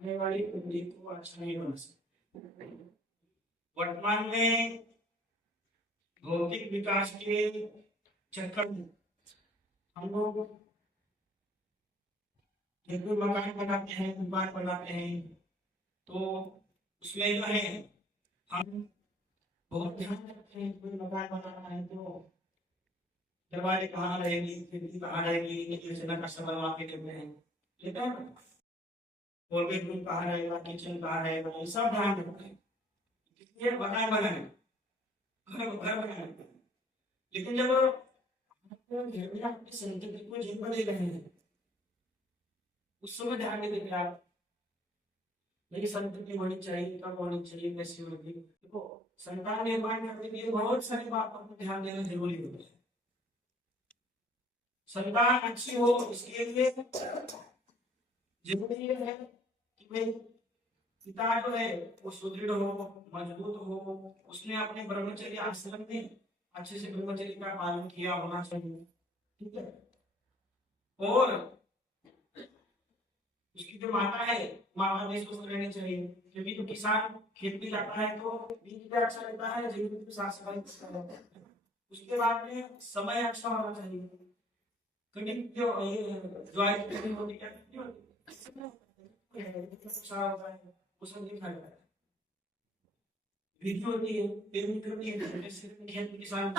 आने वाली पीढ़ी को अच्छा नहीं बना सकते। वर्तमान में भौतिक विकास के चक्कर में हम लोग जब भी मकान बनाते हैं, दुकान बनाते हैं, तो उसमें जो है हम बहुत ध्यान रखते हैं। कोई मकान बनाना है तो दीवारें कहाँ रहेगी, खिड़की कहाँ रहेगी, नीचे का सब बनवा के देते हैं। लेकिन और बेडरूम कहाँ रहेगा, किचन कहाँ रहेगा, ये सब ध्यान रखते हैं। इसलिए मकान बनाने, घर बनाने, लेकिन जब अपनी संतति को जन्म दे रहे हैं उस समय ध्यान नहीं देते आप। मेरी संतति होनी चाहिए, कब होनी चाहिए, कैसी होगी। देखो, संतान निर्माण करने के लिए बहुत सारी बातों पर ध्यान देना जरूरी होता है। संतान अच्छी हो इसके लिए जरूरी है कि भाई पिता जो है वो सुदृढ़ हो, मजबूत हो, उसने अपने ब्रह्मचर्य आश्रम में अच्छे से ब्रह्मचर्य का पालन किया होना चाहिए। ठीक है। और उसकी जो माता है, माता भी स्वस्थ रहनी चाहिए, क्योंकि तो किसान खेत में जाता है तो बीज भी अच्छा रहता है, जमीन की साफ सफाई करता है। उसके बाद में समय अच्छा होना चाहिए। कटिंग जो ज्वार की कटिंग होती है, अच्छा होता है, उसमें देखा जाता है। विधि होती है, पेड़ होती है, जैसे खेत में किसान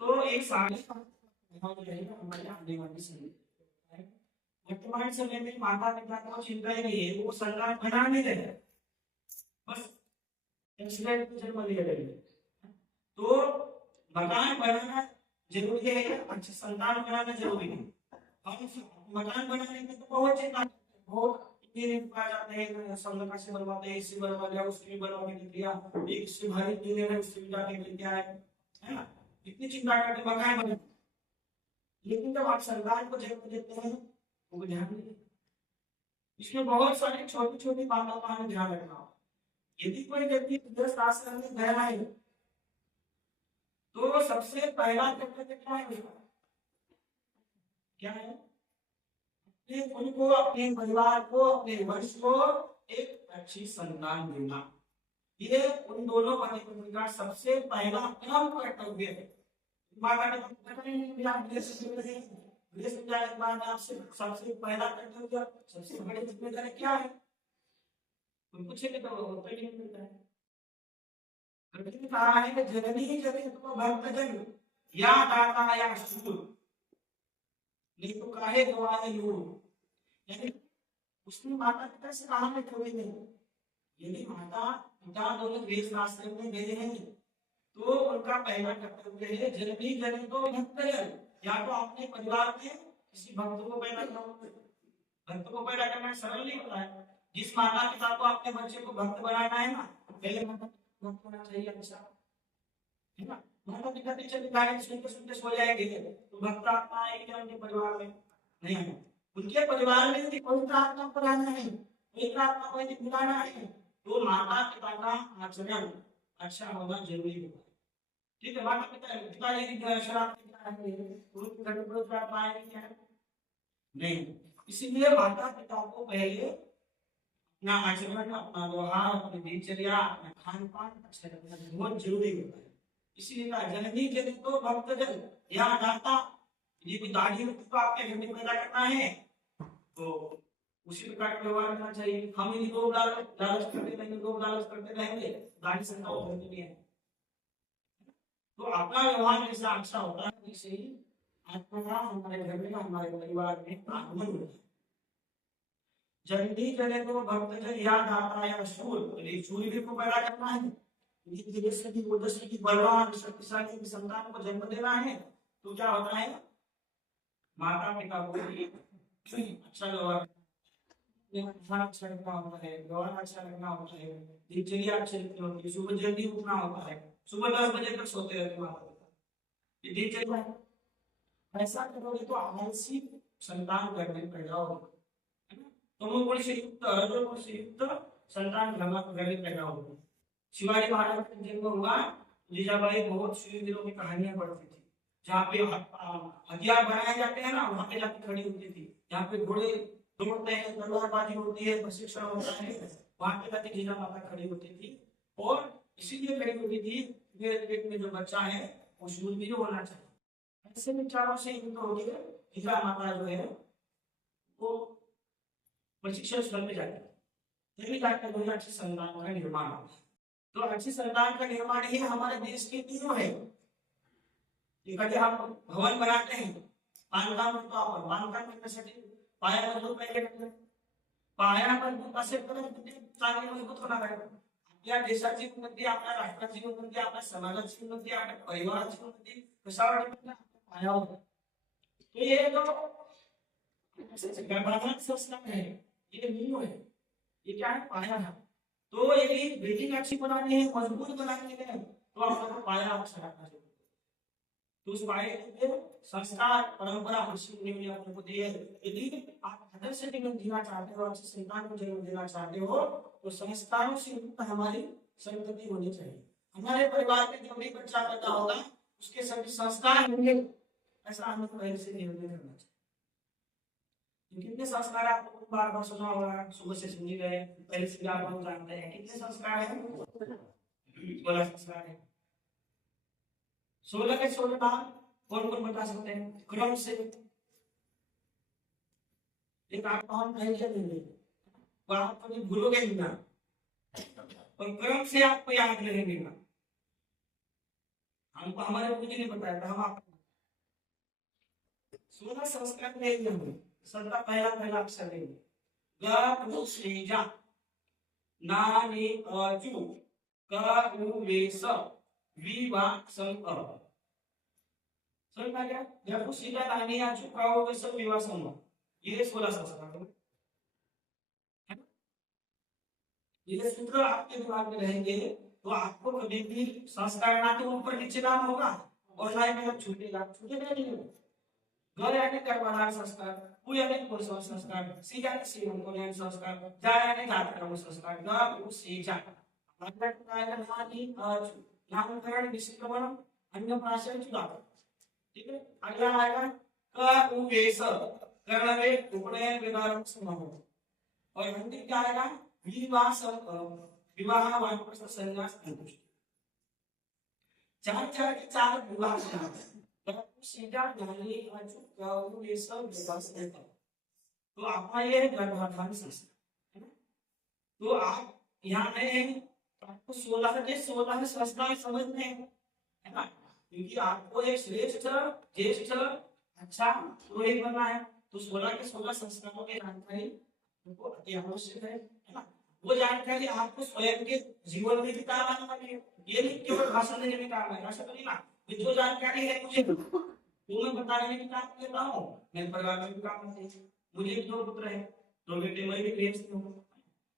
तो एक साल हमारे आने वाली समय वर्तमान समय में माता पिता को चिंता ही नहीं है, वो संतान बना नहीं रहे, बस एक्सीडेंट में जन्म ले रहे हैं। तो मकान बनाना जरूरी है, अच्छा संतान बनाना जरूरी है। हम मकान बनाने में तो बहुत चिंता, बहुत जाते हैं, संगठन से बनवाते हैं, इससे बनवा लिया, उसकी बनवा के दिया, एक से भारी इंजीनियर है, उससे बिठा के लेके आए, है ना। इतनी चिंता करते मकान बने, लेकिन जब आप संतान को जन्म देते हैं वो ध्यान नहीं। इसमें बहुत सारी छोटी छोटी बातों का हमें ध्यान रखना हो। यदि कोई व्यक्ति गृहस्थ आश्रम में गया है तो सबसे पहला कर्तव्य क्या है, क्या है? उनको, अपने परिवार को, अपने वंश को एक अच्छी संतान देना, ये उन दोनों पति का सबसे पहला अहम कर्तव्य है। माता आपसे सबसे पहला कर्तव्य, सबसे बड़ी जिम्मेदारी क्या है? उनको मिलता है। कहा है जननी जनितो भक्तजन या दाता या शूर, नहीं तो काहे गवाए लोग। यानी उसने माता पिता से कहा में कभी नहीं, यदि माता पिता दोनों गृहस्थ आश्रम में गए हैं तो उनका पहला कर्तव्य है जननी जनितो भक्तजन, या तो अपने परिवार में किसी भक्त को पैदा करना। भक्त को पैदा करना सरल नहीं होता है। जिस माता पिता को अपने बच्चे को भक्त बनाना है ना, पहले भक्त होना चाहिए, अच्छा है ना। माता पिता टीचर गाइड सुनते सो जाएंगे तो भक्त आत्मा आएगी क्या उनके परिवार में? नहीं है। उनके परिवार में यदि पवित्र आत्मा को लाना है, पवित्र आत्मा को यदि बुलाना है तो माता पिता का आचरण अच्छा होना जरूरी होगा। ठीक है। माता पिता यदि शराब पीता है तो उनके घर में पवित्र आत्मा आएगी क्या? नहीं। इसीलिए माता पिता को पहले अपना आचरण, अपना व्यवहार, अपनी दिनचर्या, अपना खान पान अच्छा रखना बहुत जरूरी होता है। इसीलिए जननी जनितो भक्तजन या दाता, यदि दादी को आपके घर में पैदा करना है तो उसी प्रकार का व्यवहार करना चाहिए। हम यदि लोग लालच करते रहेंगे दादी संतान होती नहीं है। तो अपना व्यवहार जैसा अच्छा होता है वैसे ही आत्मा हमारे घर में, हमारे परिवार में आगमन होता है। जननी जनितो भक्तजन या दाता या शूर, यदि शूर को पैदा करना है, की बलवान शक्तिशाली की संतान को जन्म देना है तो क्या होता है? माता पिता को अच्छा व्यवहार अच्छा रखना होता है, व्यवहार अच्छा रखना होता है, दिनचर्या अच्छी रखनी होती है, सुबह जल्दी उठना होता है, सुबह 10 बजे तक सोते रहते माता पिता। दिनचर्या ऐसा करोगे तो आलसी संतान घर में पैदा होगा, तमोगुण से युक्त, रजोगुण से युक्त संतान घर में पैदा होगी। शिवाजी महाराज का जन्म हुआ, जीजाबाई बहुत शिवलिंगों की कहानियां पढ़ती थी, जहाँ पे हथियार बनाए जाते हैं ना वहां पे जाके खड़ी होती थी, जहाँ पे घोड़े दौड़ते हैं, तलवारबाजी होती है, प्रशिक्षण होता है, वहां पे जाके जीजा माता खड़ी होती थी और इसीलिए खड़ी होती थी मेरे पेट में जो बच्चा है वो शूरवीर होना चाहिए। ऐसे विचारों से युक्त होकर जीजा माता जो है वो प्रशिक्षण स्थल में जाती है, तभी जाकर बहुत अच्छी संतान का निर्माण होता है। तो अच्छी संतान का निर्माण ही हमारे देश के नियम है। इकट्ठे हम भवन बनाते हैं, बांधकाम करण्यासाठी पाया मजबूत पाहिजे का? पाया मजबूत असेल तर चांगले मजबूत होणार आहे। आपल्या देशाची उन्नती, आपल्या राष्ट्राची उन्नती, आपल्या समाजाची उन्नती, आपल्या परिवाराची उन्नती कशावर डिपेंड आहे? पायावर। तो ये जो गर्भाधान संस्कार है, ये नींव है, ये क्या है? पाया है। तो यदि बिल्डिंग अच्छी बनानी है, मजबूत बनानी है, तो आपको पाया अच्छा रखना चाहिए। तो उस पाए के संस्कार परंपरा अपने को दिए। यदि आप आदर्श जीवन जीना चाहते हो, अच्छे संतान को जन्म देना चाहते हो, तो संस्कारों से युक्त हमारी संतति होनी चाहिए। हमारे परिवार में जो भी बच्चा पैदा होगा उसके सभी संस्कार होंगे, ऐसा हमें पहले से निर्णय करना चाहिए। कितने संस्कार आपको बार बार सुना होगा, सुबह से सुनी गए, पहले से आप लोग जानते हैं कितने संस्कार है? 16 संस्कार है। 16 के 16 नाम कौन कौन बता सकते हैं क्रम से? एक आपको हम कहेंगे नहीं, वो आप कभी भूलोगे नहीं ना, और क्रम से आपको याद रहेंगे ना। हमको हमारे कुछ नहीं बताया था, हम आपको 16 संस्कार नहीं होंगे। सबका पहला अक्षर लेंगे, ग उ से जा, ना ने अचु, क उ वे स, वी वा सं अ। समझ में गया? जब उस सीधा लाने आ चुका हो तो सब विवाह संभव, ये 16 संस्कार है। ये सूत्र आपके दिमाग में रहेंगे तो आपको कभी भी संस्कार ना तो ऊपर नीचे नाम होगा और ना ही छूटेगा नहीं। घर आने गर्भाधान संस्कार, उ यानी पुरुष संस्कार, सी यानी सीमन को यानी संस्कार, जा यानी जात कर्म संस्कार, ग उ से जा। मतलब काय का नामकरण, विश्वकरण, अन्नप्राशन, चुनाव। ठीक है, अगला आएगा क उ वे स, कर्ण में उपनयन विवाह समारोह। और हिंदी क्या आएगा? विवाह विवाह वानप्रस्थ संन्यास अंकुश। चार के चार विवाह सीधा ध्यानी अचूक क ये सब विवाह से। तो आपका ये गर्भाधान संस्कार है ना। तो आप यहाँ में आपको 16 संस्कार समझने हैं, है ना, क्योंकि आपको एक श्रेष्ठ ज्येष्ठ अच्छा पुरोहित बनना है। तो 16 के 16 संस्कारों की जानकारी हमको अति आवश्यक है ना। वो जानकारी आपको स्वयं के जीवन में भी काम आने वाली है, ये नहीं केवल भाषण देने में काम है। ऐसा करिए ना, जो जानकारी है मुझे तो मैं बताने में काम कर रहा हूँ, मेरे परिवार में भी काम होते हैं। मुझे 2 पुत्र हैं, 2 बेटे, मैं भी प्रेम से हूँ।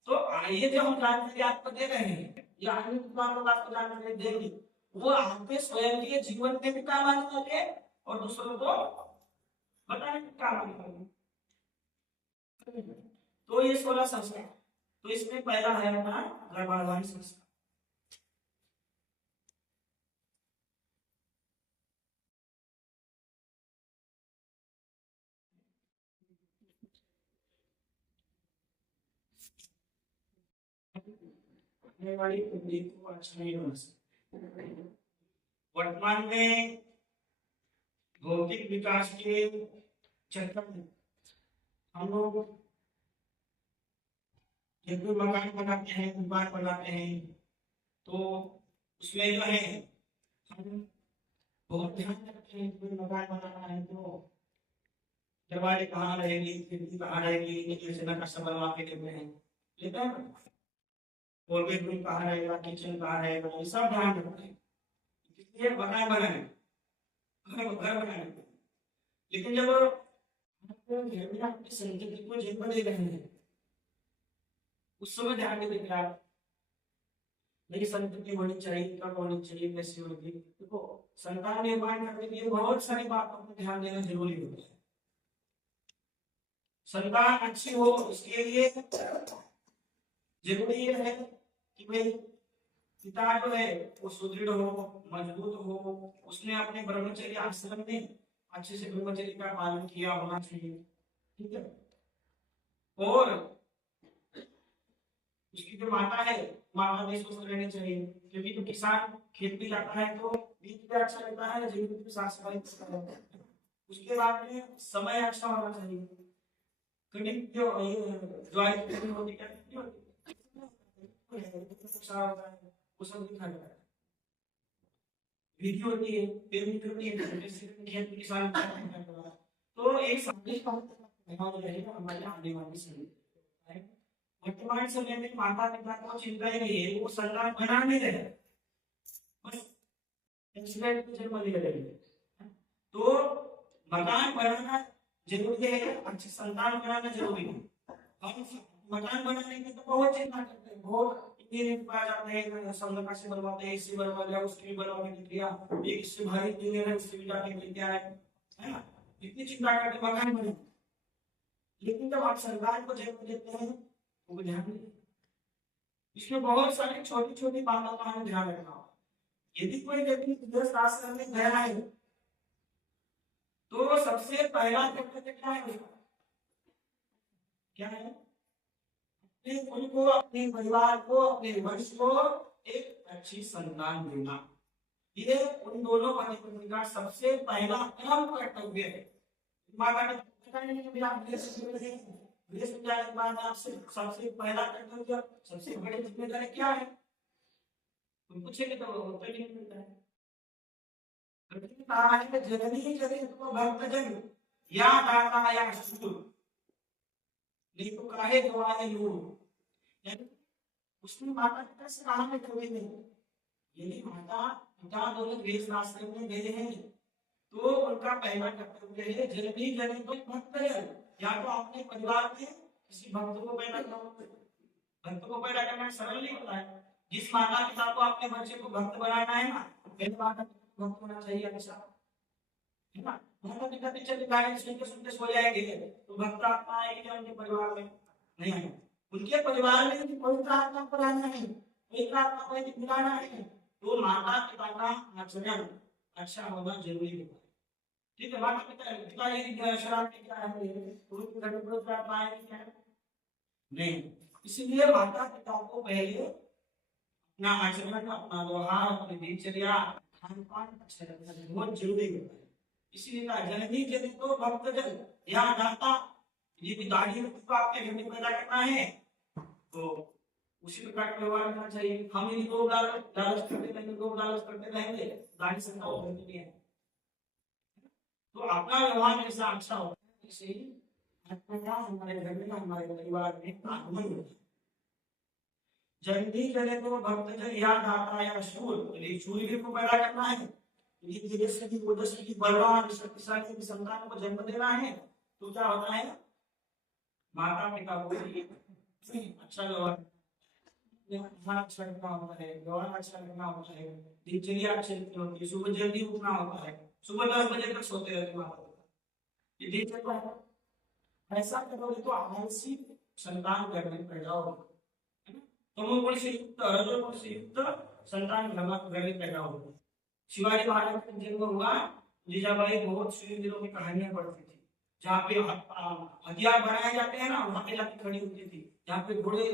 तो आइए जो हम जानकारी आपको दे रहे हैं या अन्य लोग आपको जानकारी देंगे, वो आपके स्वयं के जीवन में भी काम आने वाले हैं और दूसरों को बताने में काम आने वाले। तो ये 16 संस्कार, तो इसमें पहला है अपना गर्भाधान संस्कार। वाली पीढ़ी को अच्छा नहीं बना सकते। वर्तमान में भौतिक विकास के चक्कर में हम लोग जब भी मकान बनाते हैं, दुकान बनाते हैं, तो उसमें जो है हम बहुत ध्यान रखते हैं। कोई मकान बनाना है तो दरवाजे कहाँ रहेंगे, खिड़की कहाँ रहेगी, कैसे नक्शा बनवा के देते हैं, ठीक है। और बेडरूम कहाँ रहेगा, किचन कहाँ रहेगा, ये सब ध्यान रखते हैं। इसलिए मकान बनाने, घर बनाने, लेकिन जब आपकी संतति को जन्म दे रहे हैं उस समय ध्यान नहीं देते आप। मेरी संतति होनी चाहिए, कब होनी चाहिए, कैसी होगी। देखो, संतान निर्माण करने के लिए बहुत सारी बातों पर ध्यान देना जरूरी होता है। संतान अच्छी हो उसके लिए जरूरी है कि भाई पिता जो है वो सुदृढ़ हो, मजबूत हो, उसने अपने ब्रह्मचर्य आश्रम में अच्छे से ब्रह्मचर्य का पालन किया होना चाहिए, ठीक है। और उसकी जो माता है, माता भी स्वस्थ रहनी चाहिए, क्योंकि तो किसान खेत में जाता है तो बीज भी अच्छा रहता है, जमीन की साफ सफाई करता है। उसके बाद में समय अच्छा होना चाहिए। कटिंग जो ज्वारी की कटिंग होती है क्या होती है, नुकसान होता है, वो सब दिखा जाता है। विधि होती है, पेरनी होती है, जैसे खेत में किसान तो एक संदेश हमारे आने वाली समय वर्तमान समय में माता पिता को चिंता ही नहीं है, वो संतान बना नहीं रहे, बस इंसिडेंट में जन्म ले रहे हैं। तो मकान बनाना जरूरी है, अच्छी संतान बनाना जरूरी है। हम मकान बनाने की तो बहुत चिंता करते हैं, बहुत इंजीनियर पास जाते हैं, संगठन से बनवाते हैं, इससे बनवा लिया, उसकी भी बनवा के दिया, एक इससे भारी इंजीनियर है, उससे भी जाके मिल गया है ना, इतनी चिंता करके मकान बने। लेकिन जब आप सरकार को जन्म देते हैं वो ध्यान नहीं, इसमें बहुत सारी छोटी छोटी बातों का हमें ध्यान रखना होगा। यदि कोई व्यक्ति गृहस्थ आश्रम में गया है तो सबसे पहला कर्तव्य क्या है उसका, क्या है, अपने उनको, अपने परिवार को, अपने वंश को एक अच्छी संतान देना, ये उन दोनों पति पत्नी का सबसे पहला अहम कर्तव्य है। माता पिता विदेश में जाने के बाद आपसे सबसे पहला कर्तव्य, सबसे बड़ी जिम्मेदारी क्या है, तुम पूछेंगे तो उत्तर नहीं मिलता है। कहा है जननी जनितो भक्तजन या दाता या शूर, नहीं तो काहे गवाए लोग, यानी उसने माता पिता से कहा है कभी नहीं, यदि माता पिता दोनों गृहस्थ आश्रम में गए हैं तो उनका पहला कर्तव्य है जननी जनितो भक्तजन, या तो अपने परिवार में किसी भक्त को पैदा करो। भक्त को पैदा करना सरल नहीं होता है, जिस माता पिता को अपने बच्चे को भक्त बनाना है ना, पहले माता पिता भक्त होना चाहिए हमेशा, है ना। माता पिता पीछे गाने सुनते सो जाएंगे तो भक्त आत्मा आएगी क्या उनके परिवार में, नहीं आएगी। उनके परिवार में यदि पवित्र आत्मा को लाना है, पवित्र आत्मा को यदि मिलाना है तो माता पिता का आचरण अच्छा होना जरूरी है। ठीक है, माता पिता यदि शराब पी क्या है तो उनके घर में पवित्र आत्मा आएगी क्या, नहीं। इसलिए माता पिता को पहले अपना आचरण, अपना व्यवहार, अपनी दिनचर्या, खान पान अच्छा रखना बहुत जरूरी होता है। इसीलिए कहा जननी जनितो भक्तजन या दाता, यदि दाढ़ी को आपके घर में पैदा करना है तो उसी प्रकार का व्यवहार करना चाहिए। हम यदि लोग लालच करते रहेंगे दाढ़ी संख्या होती है, तो अपना व्यवहार ऐसा अच्छा होता है, इससे ही हमारे घर में, हमारे परिवार में आगमन होता है। जननी जनितो भक्तजन या दाता या शूर, यदि शूरवीर को पैदा करना है, यदि तेजस्वी ओजस्वी बलवान शक्तिशाली संतान को जन्म देना है तो क्या होता है, माता पिता को अच्छा व्यवहार अच्छा करना होता है, व्यवहार अच्छा करना होता है, दिनचर्या अच्छी होती है, सुबह जल्दी उठना होता है, सुबह 10 बजे तक सोते रहते माता पिता, ये दिनचर्या ऐसा करोगे तो आलसी संतान घर में पैदा होगा, तमोगुण से युक्त रजोगुण से युक्त संतान घर में पैदा होगा। शिवाजी महाराज का जन्म हुआ, जीजाबाई बहुत सुंदरों की कहानियां पढ़ती थी, जहाँ पे हथियार बनाए जाते हैं ना वहां पे जाके खड़ी होती थी, जहाँ पे घोड़े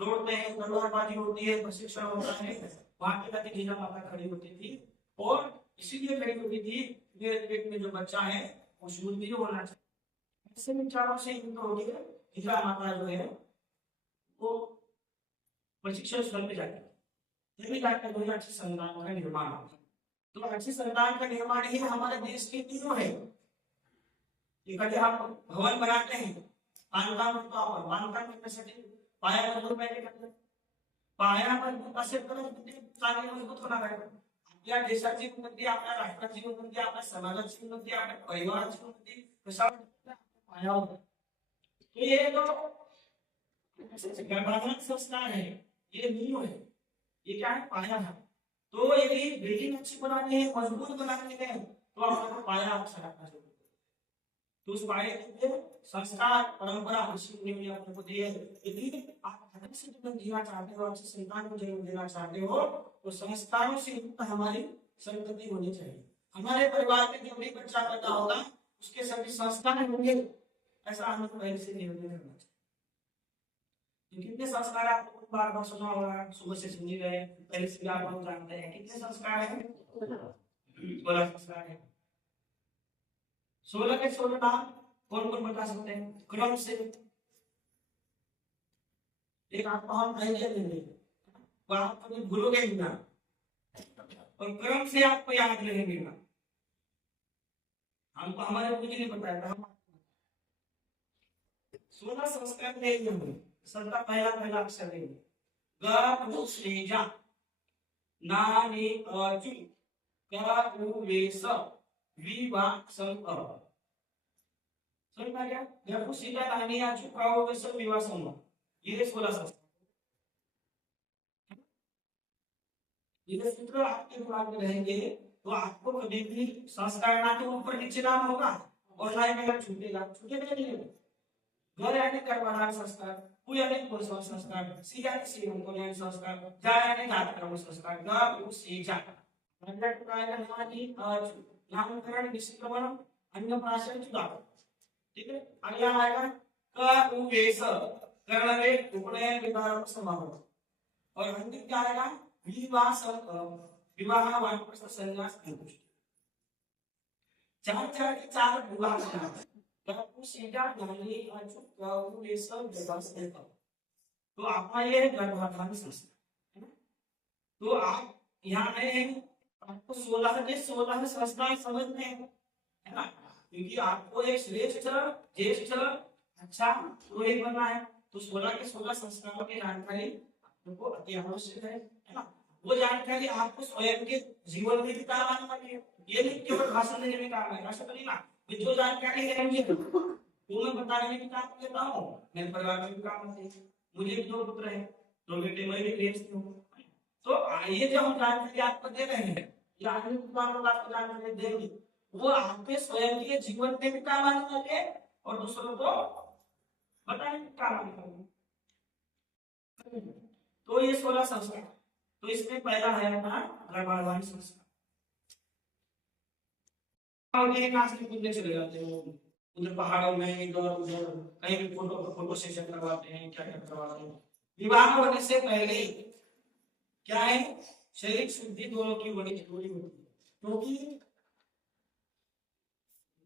दौड़ते हैं, तलवारबाजी होती है, प्रशिक्षण होता है, वहां पे जाके जीजा माता खड़ी होती थी, और इसीलिए खड़ी होती थी मेरे पेट में जो बच्चा है वो शूरवीर होना चाहिए। ऐसे विचारों से होगी जीजा माता जो है वो प्रशिक्षण स्थल में जाती है, तभी जाकर कोई अच्छी संतान का निर्माण होता है। तो अच्छी संतान का निर्माण ही हमारे देश के तीनों है। कभी हम भवन बनाते हैं, बांधकाम करने पाया मजबूत पहले करते हैं, पाया मजबूत असेल तर चांगले मजबूत होणार आहे। आपल्या देशाची उन्नती, आपल्या राष्ट्राची उन्नती, आपल्या समाजाची उन्नती, आपल्या परिवाराची उन्नती कशावर, पायावर। तो ये जो गर्भाधान संस्कार है, ये नींव है, ये क्या है, पाया है। तो यदि बिल्डिंग अच्छी बनानी है, मजबूत बनानी है तो आपको पाया अच्छा रखना चाहिए। तो उस पाए के संस्कार परंपरा आपको दी है। यदि आप धर्म से जीवन जीना चाहते हो, अच्छी संतान को जन्म देना चाहते हो तो संस्कारों से युक्त हमारी संतति होनी चाहिए। हमारे परिवार में जो भी बच्चा पैदा होगा उसके सभी संस्कार होंगे, ऐसा हमें पहले से नियोजन करना चाहिए। तो कितने संस्कार आपको बार बार सुना होगा, सुबह से सुन ही रहे, पहले से भी आप लोग जानते हैं कितने संस्कार है? 16 संस्कार है। 16 के 16 नाम कौन कौन बता सकते हैं क्रम से? एक आपको हम आइडिया देंगे, वो आप कभी भूलोगे ही ना, और क्रम से आपको याद रहेंगे ना। हमको हमारे कुछ नहीं बताया था, हम 16 संस्कार लेंगे हम। सबका पहला पहला अक्षर लेंगे, ग उ से जा, ना ने अ चु, क उ वे स, वी वा सं अ। समझ में आ गया? ग उ से जा, ना ने अ चु, क उ वे स, वी वा सं अ। ये 16 संस्कार। ये सूत्र आपके दिमाग में रहेंगे तो आपको कभी भी संस्कार ना तो ऊपर नीचे नाम होगा और ना ही छूटेगा। छूटेगा नहीं। घर यानी कर्मधारय संस्कार, पु यानी पुरुषवाचक संस्कार, सी यानी श्रीमंतों संस्कार, जा यानी जातकर्म संस्कार, ग उ से जा। मतलब काय का नानी अचु, नामकरण निष्क्रमण अन्नप्राशन चुदाता। ठीक है? अगला आएगा क उ वे स, कर्णवे उपनयन विवाह समारोह। और अंतिम क्या आएगा? विवाह विवाह वानप्रस्थ संन्यास अंकुश। चार चार के चार विवाह का तो सीधा नानी अचु क उ वे स विवाह से। तो आपका ये गर्भाधान संस्कार है ना। तो आप यहाँ आए हैं, आपको 16 के 16 संस्कार समझने हैं, है ना, क्योंकि आपको एक श्रेष्ठ ज्येष्ठ अच्छा पुरोहित बनना है। तो 16 के 16 संस्कारों की जानकारी आपको अति आवश्यक है ना। वो जानकारी आपको स्वयं के जीवन में भी काम आने वाली है, ये नहीं केवल भाषण देने में काम है। ऐसा तो नहीं ना, जो जानकारी है मुझे वो मैं बताने में भी काम लेता हूँ, मेरे परिवार में भी काम आती है। मुझे भी 2 पुत्र हैं, 2 बेटे मैं भी गृहस्थ हूँ। तो ये जो हम जानकारी आपको दे रहे हैं, या आपको जानकारी देंगे, वो आपके स्वयं के जीवन में भी काम आने वाले हैं और दूसरों को बताने में काम आने वाले। तो ये 16 संस्कार। तो इसमें पहला है अपना गर्भाधान संस्कार। घूमने चले जाते हैं उधर पहाड़ों में, इधर उधर कहीं भी फोटो सेशन करवाते हैं, क्या क्या करवाते हैं। विवाह होने से पहले क्या है, शरीर शुद्धि दोनों की बड़ी जरूरी होती है, क्योंकि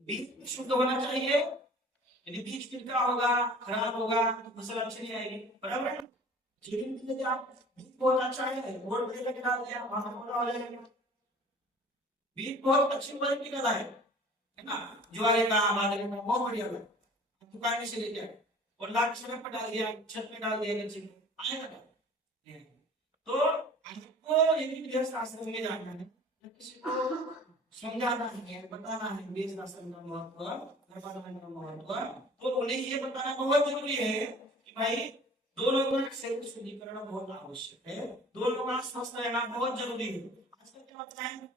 बीज शुद्ध होना चाहिए। यदि बीज तिनका होगा, खराब होगा तो फसल अच्छी नहीं आएगी, बराबर है। जीवन के लिए आप बीज बहुत अच्छा है, वोट दे के डाल दिया, वहां पौधा हो जाएगा। बीज बहुत अच्छी क्वालिटी का है ना, ज्वारे का, बाजरे का, बहुत बढ़िया है। दुकान में से लेके आए और लाके सड़क पर डाल दिया, छत पे डाल दिया, नीचे आएगा क्या? तो आपको यदि गृहस्थ आश्रम में जाना है, किसी को समझाना है, बताना है गृहस्थ आश्रम का महत्व, गर्भाधान का महत्व, तो उन्हें ये बताना बहुत जरूरी है कि भाई दोनों का शरीर शुद्धिकरण बहुत आवश्यक है, दोनों का स्वस्थ रहना बहुत जरूरी है। आजकल क्या होता है,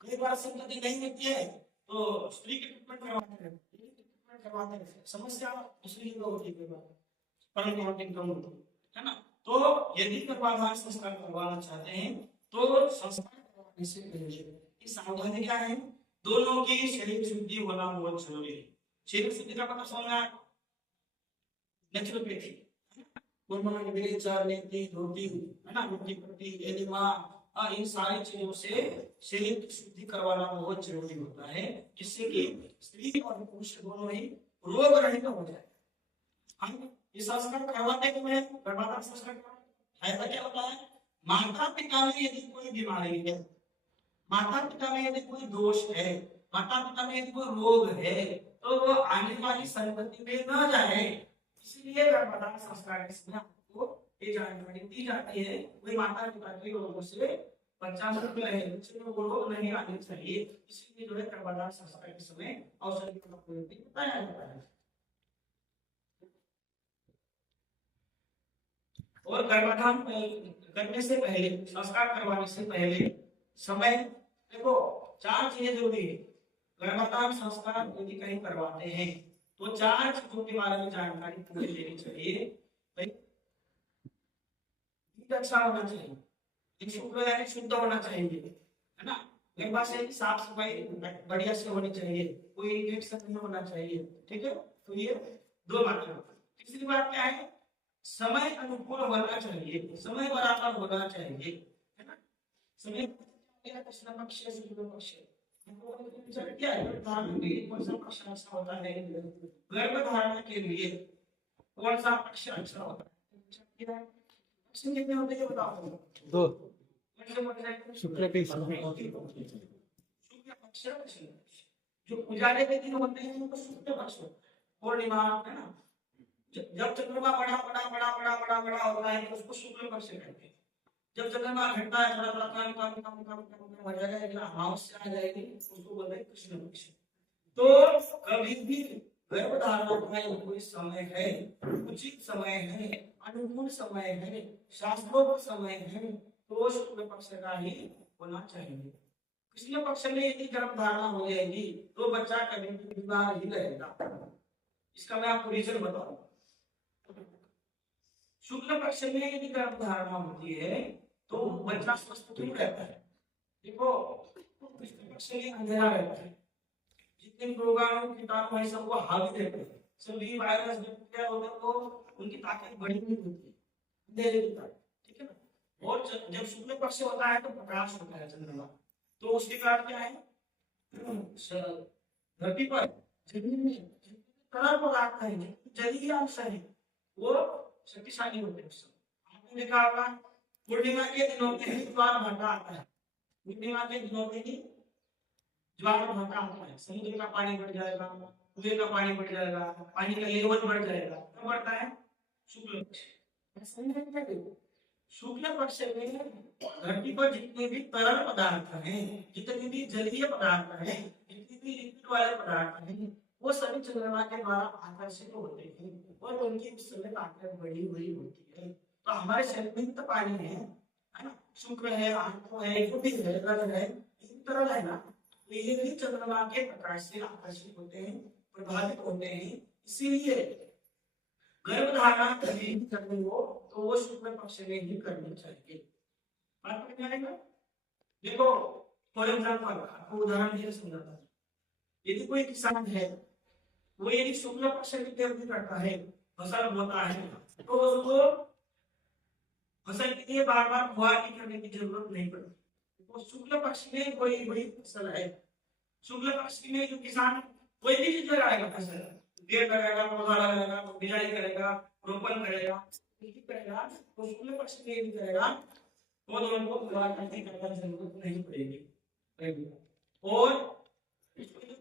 कई बार संतति नहीं मिलती है तो स्त्री के ट्रीटमेंट करवाते हैं, समस्या दूसरी जगह होती है, परंतु कम होती है ना। तो यदि गर्भाधान संस्कार करवाना चाहते हैं तो संस्कार करवाने से पहले सावधानी क्या है, दोनों की शरीर शुद्धि होना बहुत जरूरी है। शरीर शुद्धि का मतलब समझना, नेचुरोपैथी, धोती है ना, रोटी पट्टी, एलिमा, इन सारी चीजों से शरीर की शुद्धि करवाना बहुत जरूरी होता है, जिससे कि स्त्री और पुरुष दोनों ही रोग रहित हो जाए। हम इस संस्कार करवाते हैं, गर्भाधान संस्कार फायदा क्या होता है, माता पिता में यदि कोई बीमारी है, माता पिता में यदि कोई दोष है, माता पिता में यदि कोई रोग है, तो वो आने वाली संतति में न जाए, इसलिए गर्भाधान संस्कार के समय आपको ये जानकारी दी जाती है। कोई माता पिता के रोगों से बच्चा मुक्त रहे, बच्चे को रोग नहीं आने चाहिए, इसलिए जो है गर्भाधान संस्कार के समय औषधि का प्रयोग भी बताया जाता है। और गर्भाधान करने से पहले, संस्कार करवाने से पहले समय, देखो 4 चीजें जरूरी है। गर्भाधान संस्कार यदि कहीं करवाते हैं तो 4 चीजों के बारे में जानकारी पूरी लेनी चाहिए। अच्छा होना चाहिए, शुक्र यानी शुद्ध होना चाहिए, है ना, गर्भाशय की साफ सफाई बढ़िया से होनी चाहिए, कोई इन्फेक्शन नहीं होना चाहिए। ठीक है, तो ये 2 बातें। तीसरी बात क्या है, समय अनुकूल होना चाहिए, समय बराबर होना चाहिए, है ना। समय कृष्ण पक्ष शुक्ल पक्ष क्या है, गर्भधारण के लिए कौन सा पक्ष अच्छा होता है? गर्भधारण के लिए कौन सा पक्ष अच्छा होता है? पक्ष कितने होते हैं बताओ? दो। शुक्ल शुक्ल पक्ष, जो उजाले के दिन होते हैं उनको शुक्ल पक्ष, पूर्णिमा, है ना। जब चंद्रमा बड़ा बड़ा बड़ा बड़ा बड़ा बड़ा होता है तो उसको शुक्ल पक्ष कहते हैं। जब चंद्रमा घटता है थोड़ा थोड़ा कम कम कम कम कम हो जाएगा, अमावस्या आ जाएगी, उसको बोलते हैं कृष्ण पक्ष। तो कभी भी गर्भधारण का कोई समय है, उचित समय है, अनुकूल समय है, शास्त्रोक्त समय है, तो शुक्ल पक्ष का ही होना चाहिए। कृष्ण पक्ष में यदि गर्भधारण हो जाएगी तो बच्चा कभी भी बीमार ही रहेगा। इसका मैं आपको रीजन बताऊंगा। शुक्ल पक्ष में यदि गर्भधारणा होती है तो बच्चा स्वस्थ क्यों रहता है? देखो, कृष्ण पक्ष में अंधेरा रहता है, जितने रोगाणु कीटाणु है सबको हावी रहते हैं, सभी वायरस बैक्टीरिया होते हैं वो उनकी ताकत बढ़ी हुई होती है, अंधेरे की ताकत, ठीक है ना। और जब शुक्ल पक्ष होता है तो प्रकाश होता है चंद्रमा, तो उसके कारण क्या है, धरती पर जमीन में तरल पदार्थ है, जलीय अंश है, वो शक्तिशाली होते हैं। आपने देखा होगा पूर्णिमा के दिनों में ही ज्वार भाटा आता है, पूर्णिमा के दिनों में ही ज्वार भाटा आता है, समुद्र का पानी बढ़ जाएगा, कुएं का पानी बढ़ जाएगा, पानी का लेवल बढ़ जाएगा, कब बढ़ता है? शुक्ल पक्ष। शुक्ल पक्ष में धरती पर जितने भी तरल पदार्थ हैं, जितने भी जलीय पदार्थ हैं, जितने भी लिक्विड वाले पदार्थ हैं, वो सभी चंद्रमा के द्वारा आकर्षित होते हैं और उनकी उस समय ताकत बढ़ी हुई होती है। तो हमारे शरीर में तो पानी है ना, शुक्र है, आंखों है, जो भी है, रक्त है, तरल है ना, तो ये भी चंद्रमा के प्रकाश से आकर्षित होते हैं, प्रभावित होते हैं। इसीलिए गर्भधारण कभी भी करनी हो तो वो शुक्ल पक्ष में ही करनी चाहिए। बात समझ में आएगा? देखो, फॉर एग्जाम्पल आपको उदाहरण देकर समझाता हूँ। यदि कोई किसान है, वो यदि शुक्ल पक्ष की तैयारी करता है, फसल बोता है, तो उसको फसल के लिए बार बार फुहारनी करने की जरूरत नहीं पड़ती। तो शुक्ल पक्ष में कोई बड़ी फसल है, शुक्ल पक्ष में जो किसान कोई भी चीज लगाएगा, फसल पेड़ लगाएगा, पौधा लगाएगा, बिजाई करेगा, रोपण करेगा, खेती करेगा, तो शुक्ल पक्ष में भी करेगा, पौधों को फुहारने की जरूरत नहीं पड़ेगी। और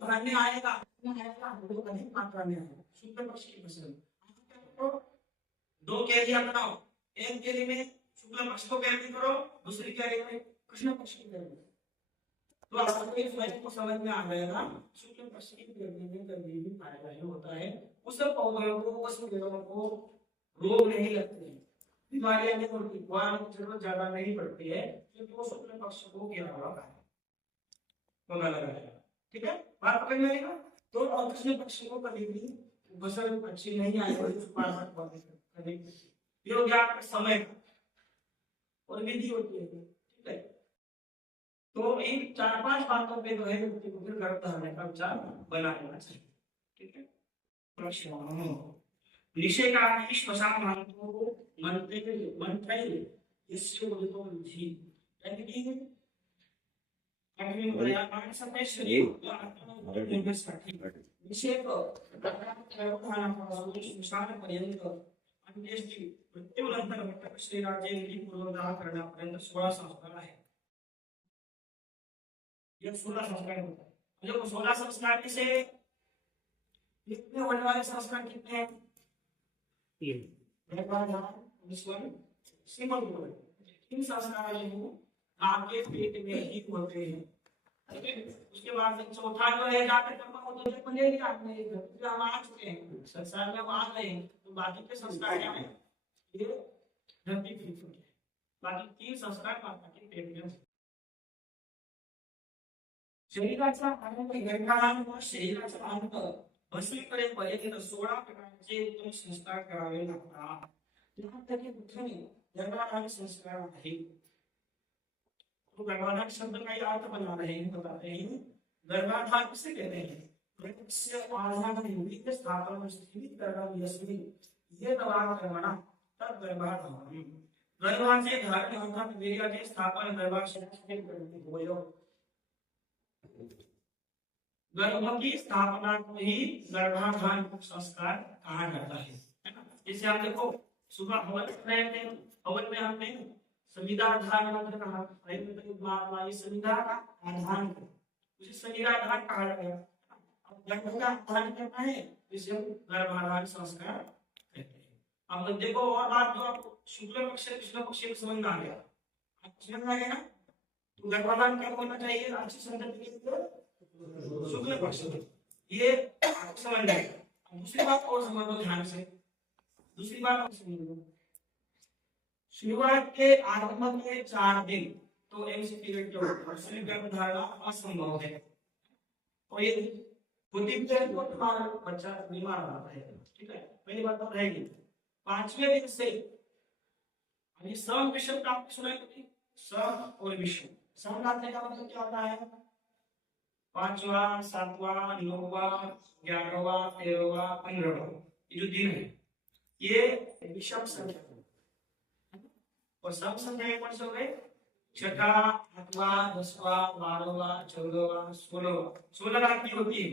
धान्य आएगा बहुत अधिक मात्रा में आएगा। शुक्ल पक्ष की फसल तो 2 कैरियर बनाओ, एक कैरी में शुक्ल पक्ष को कैरी करो, दूसरी कैरी में कृष्ण पक्ष की कैरी, तो आपको इस बात को समझ में आ जाएगा शुक्ल पक्ष की कैरी में कभी भी फायदा ही होता है। उस पौधों को, उस पेड़ों को रोग नहीं लगते हैं, बीमारियां नहीं होती, फुहारने की जरूरत ज्यादा नहीं पड़ती है, क्योंकि वो शुक्ल पक्ष को किया हुआ है, पौधा लगाया। ठीक है, बात पकड़ में आएगा। तो कृष्ण पक्ष को कभी भी फसल अच्छी नहीं आई और ये हो गया आपका समय और विधि होती है। ठीक है, तो इन 4-5 बातों पे जो है व्यक्ति को फिर गर्भधारण का विचार बना लेना चाहिए। ठीक है, प्रश्न निषेध का श्मशान मंत्रो मंत्रे इससे उदितो विधि, यानी कि सोलह संस्कार से होने वाले संस्कार कितने हैं? 3। इन संस्कार आपके पेट में ही होते हैं। उसके बाद चौथा जो है जाकर कर्म हो तो बनेगी आपने हम आ चुके हैं संसार में, हम आ गए हैं, तो बाकी के संस्कार क्या है? ये धरती पृथ्वी है, बाकी 3 संस्कार माता के पेट में। शरीराचा अंग गंगाराम व शरीराचा अंग भस्मीकरेपर्यंत 16 प्रकारचे उत्तम संस्कार करावे लागतात। त्यापैकी प्रथम गर्भाधान संस्कार आहे। तो गर्भाधान शब्द का अर्थ बना रहे हैं, बताते हैं। गर्भाधान किसे कहते हैं? प्रत्यक्ष आधान विविध स्थापन स्थिति कर्म यस्मिन् ये दवा कर्मणा गर्भाधान गर्भाशय धारण अर्थात वीर्याचे स्थापन गर्भाशयामध्ये होय गर्भ की स्थापना को ही गर्भाधान संस्कार कहा जाता है ना। जैसे आप देखो सुबह हवन रहे थे, हवन में हमने संविदा धारण मंत्र कहा, ये संविदा का आधान उसे संविदा धारण कहा गया। अब गर्भ का आधान करना है इसे गर्भाधान संस्कार कहते हैं। अब देखो और बात जो आपको शुक्ल पक्ष कृष्ण पक्ष में समझ में आ गया, समझ में आ गया ना। तो गर्भाधान क्या होना चाहिए अच्छी संतति के लिए शुक्ल पक्ष में, ये समझ जाएगा। दूसरी बात और समझ लो ध्यान से, दूसरी बात और समझ लो। शुरुआत के आरंभ के 4 दिन तो एमसीक्यू के ऊपर गर्भधारणा असंभव है, और ये बुद्धि को तुम्हारा बच्चा बीमार होता है, ठीक है, पहली बात तो रहेगी। 5वें दिन से अभी सम विषम का आपने सुना है, सम और विषम। सम लाने का मतलब क्या होता है? 5वां 7वां 9वां 11वां 13वां 15वां ये जो दिन है ये विषम संख्या है, और सम संख्या कौन से हो गए? 6वां 8वां 10वां 12वां 14वां 16वां 16 रात्रि होती है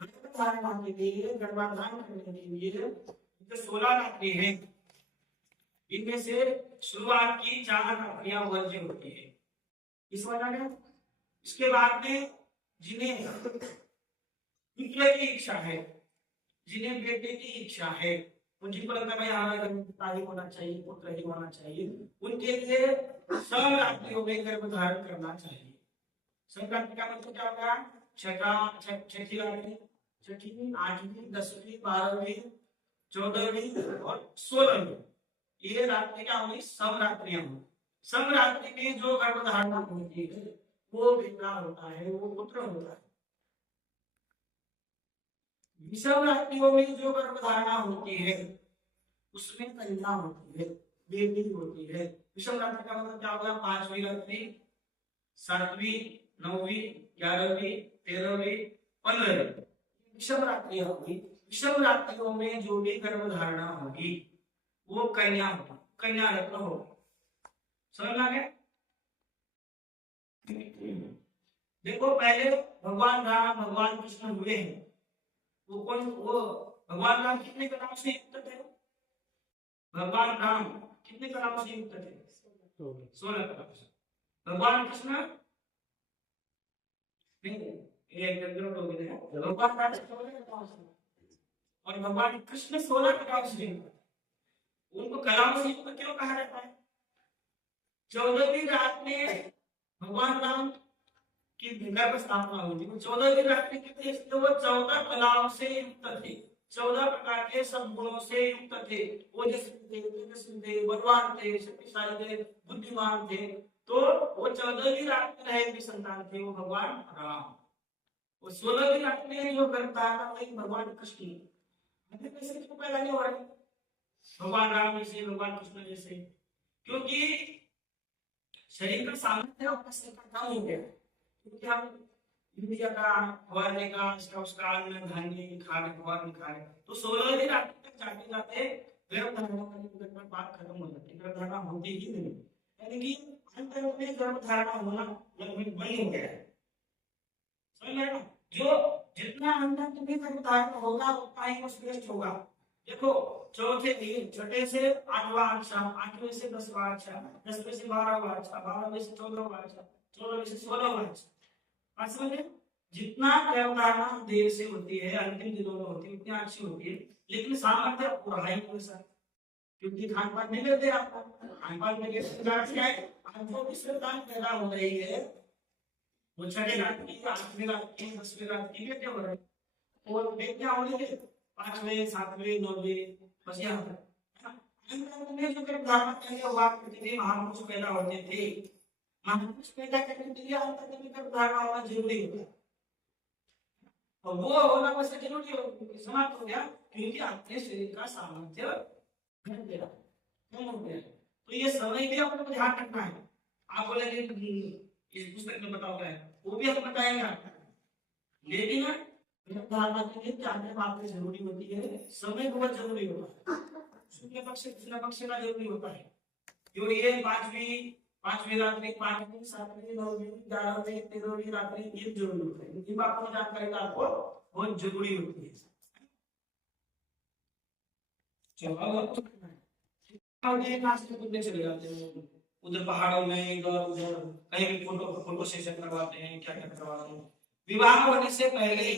गर्भधारण के लिए, गर्भाधान करने के लिए तो 16 रात्रि है। इनमें से शुरुआत की 4 रात्रियां वर्ज्य होती है, इस वजह से इसके बाद में जिन्हें पुत्र की इच्छा है, जिन्हें बेटे की इच्छा है, जिनको लगता है भाई हमारे घर में पिता ही होना चाहिए, पुत्र ही होना चाहिए, उनके लिए सब रात्रियों में गर्भधारण करना चाहिए। सब रात्रि का मतलब क्या होगा? छठी रात्रि, छठी 8वीं 10वीं 12वीं 14वीं और 16वीं ये रात्रि क्या होगी? सब रात्रियां होंगी। सब रात्रि में जो गर्भधारण होती है वो बेटा होता है, वो पुत्र होता है। विषम रात्रियों में जो गर्भधारणा होती है उसमें कन्या होती है, बेटी होती है। विषम रात्रि का मतलब क्या होगा? 5वीं रात्रि 7वीं 9वीं 11वीं 13वीं 15वीं विषम रात्रि होगी। विषम रात्रियों में जो भी गर्भधारणा होगी वो कन्या होगी, कन्या रत्न होगी। समझ आ गया? देखो पहले भगवान राम भगवान कृष्ण हुए हैं, वो कौन? वो भगवान राम कितने कलाओं से युक्त थे? भगवान राम कितने कलाओं से युक्त थे? 16 कलाओं से। भगवान कृष्ण भगवान राम 16 कलाओं से और भगवान कृष्ण 16 कलाओं से युक्त। उनको कलाओं से युक्त क्यों कहा जाता है? 14वीं रात में भगवान राम की गर्भ स्थापना हुई थी। 14वीं रात में कितने? वो 14 कलाओं से युक्त थे, 14 प्रकार के सब गुणों से युक्त थे। ओजस्वी थे, बलवान थे, शक्तिशाली थे, बुद्धिमान थे। तो वो 14वीं रात में रहे भी संतान थे, वो भगवान राम। और 16वीं रात में जो गर्भ धारण हुई भगवान कृष्ण, कैसे क्यों पैदा नहीं हो रहा? भगवान राम जैसे, भगवान कृष्ण जैसे, क्योंकि शरीर का सामर्थ्य अपना शरीर का कम हो गया, क्योंकि हम यूरिया का फवारने का उसका अन्न धान्य खाने फवारने खाए, तो 16वीं रात तक जाते जाते गर्भधारणा का बात खत्म हो जाती है, गर्भधारणा होती ही नहीं। यानी कि अंत में गर्भधारणा होना लगभग बंद हो गया है। समझ में आया? जो जितना अंत में गर्भधारणा होगा उतना ही वो श्रेष्ठ होगा। देखो चौथे दिन, छठे से 8वां अच्छा, 8वें से 10वां अच्छा, 10वें से 12वां अच्छा, 12वें से 14वां अच्छा, 14वें से 16वां अच्छा। समझे? जितना गर्भधारणा देर से होती है, अंतिम दिनों में होती है, उतनी अच्छी होती है, लेकिन सामर्थ्य पूरा ही वैसा, क्योंकि खान पान नहीं लेते आपको। खान पान में क्या है? जो भी संतान पैदा हो रही है वो छठे रात की, 8वीं रात की, 10वीं रात की बेटे हो रहे हैं, और बेटियां हो रही है 5वें 7वें 9वें, बस यहाँ में जो गर्भधारणा पहले हुआ करती थी, महापुरुष पैदा होते थे, महापुरुष पैदा करने के लिए अंत में गर्भधारणा होना जरूरी होता है, और वो होना वैसे जरूरी समाप्त हो गया, क्योंकि आपके शरीर का सामर्थ्य घट गया, कम हो गया। तो ये समय भी आपको ध्यान रखना है। आप बोलेंगे इस पुस्तक में बताओ क्या है, वो भी हम बताएंगे आपको, लेकिन गर्भधारणा के लिए क्या क्या बातें जरूरी होती है, समय बहुत जरूरी होता है। शुक्ल पक्ष कृष्ण पक्ष का जरूरी होता है। जो ये पांचवी रात्रि, पांचवी, सातवीं, नौवीं, 11वीं, 13वीं रात्रि ये जरूरी होता है। इन बातों की जानकारी आपको बहुत जरूरी होती है। चलो चले जाते हैं उधर पहाड़ों में, इधर उधर कहीं भी फोटो सेशन करवाते हैं, क्या क्या करवाते हैं। विवाह होने से पहले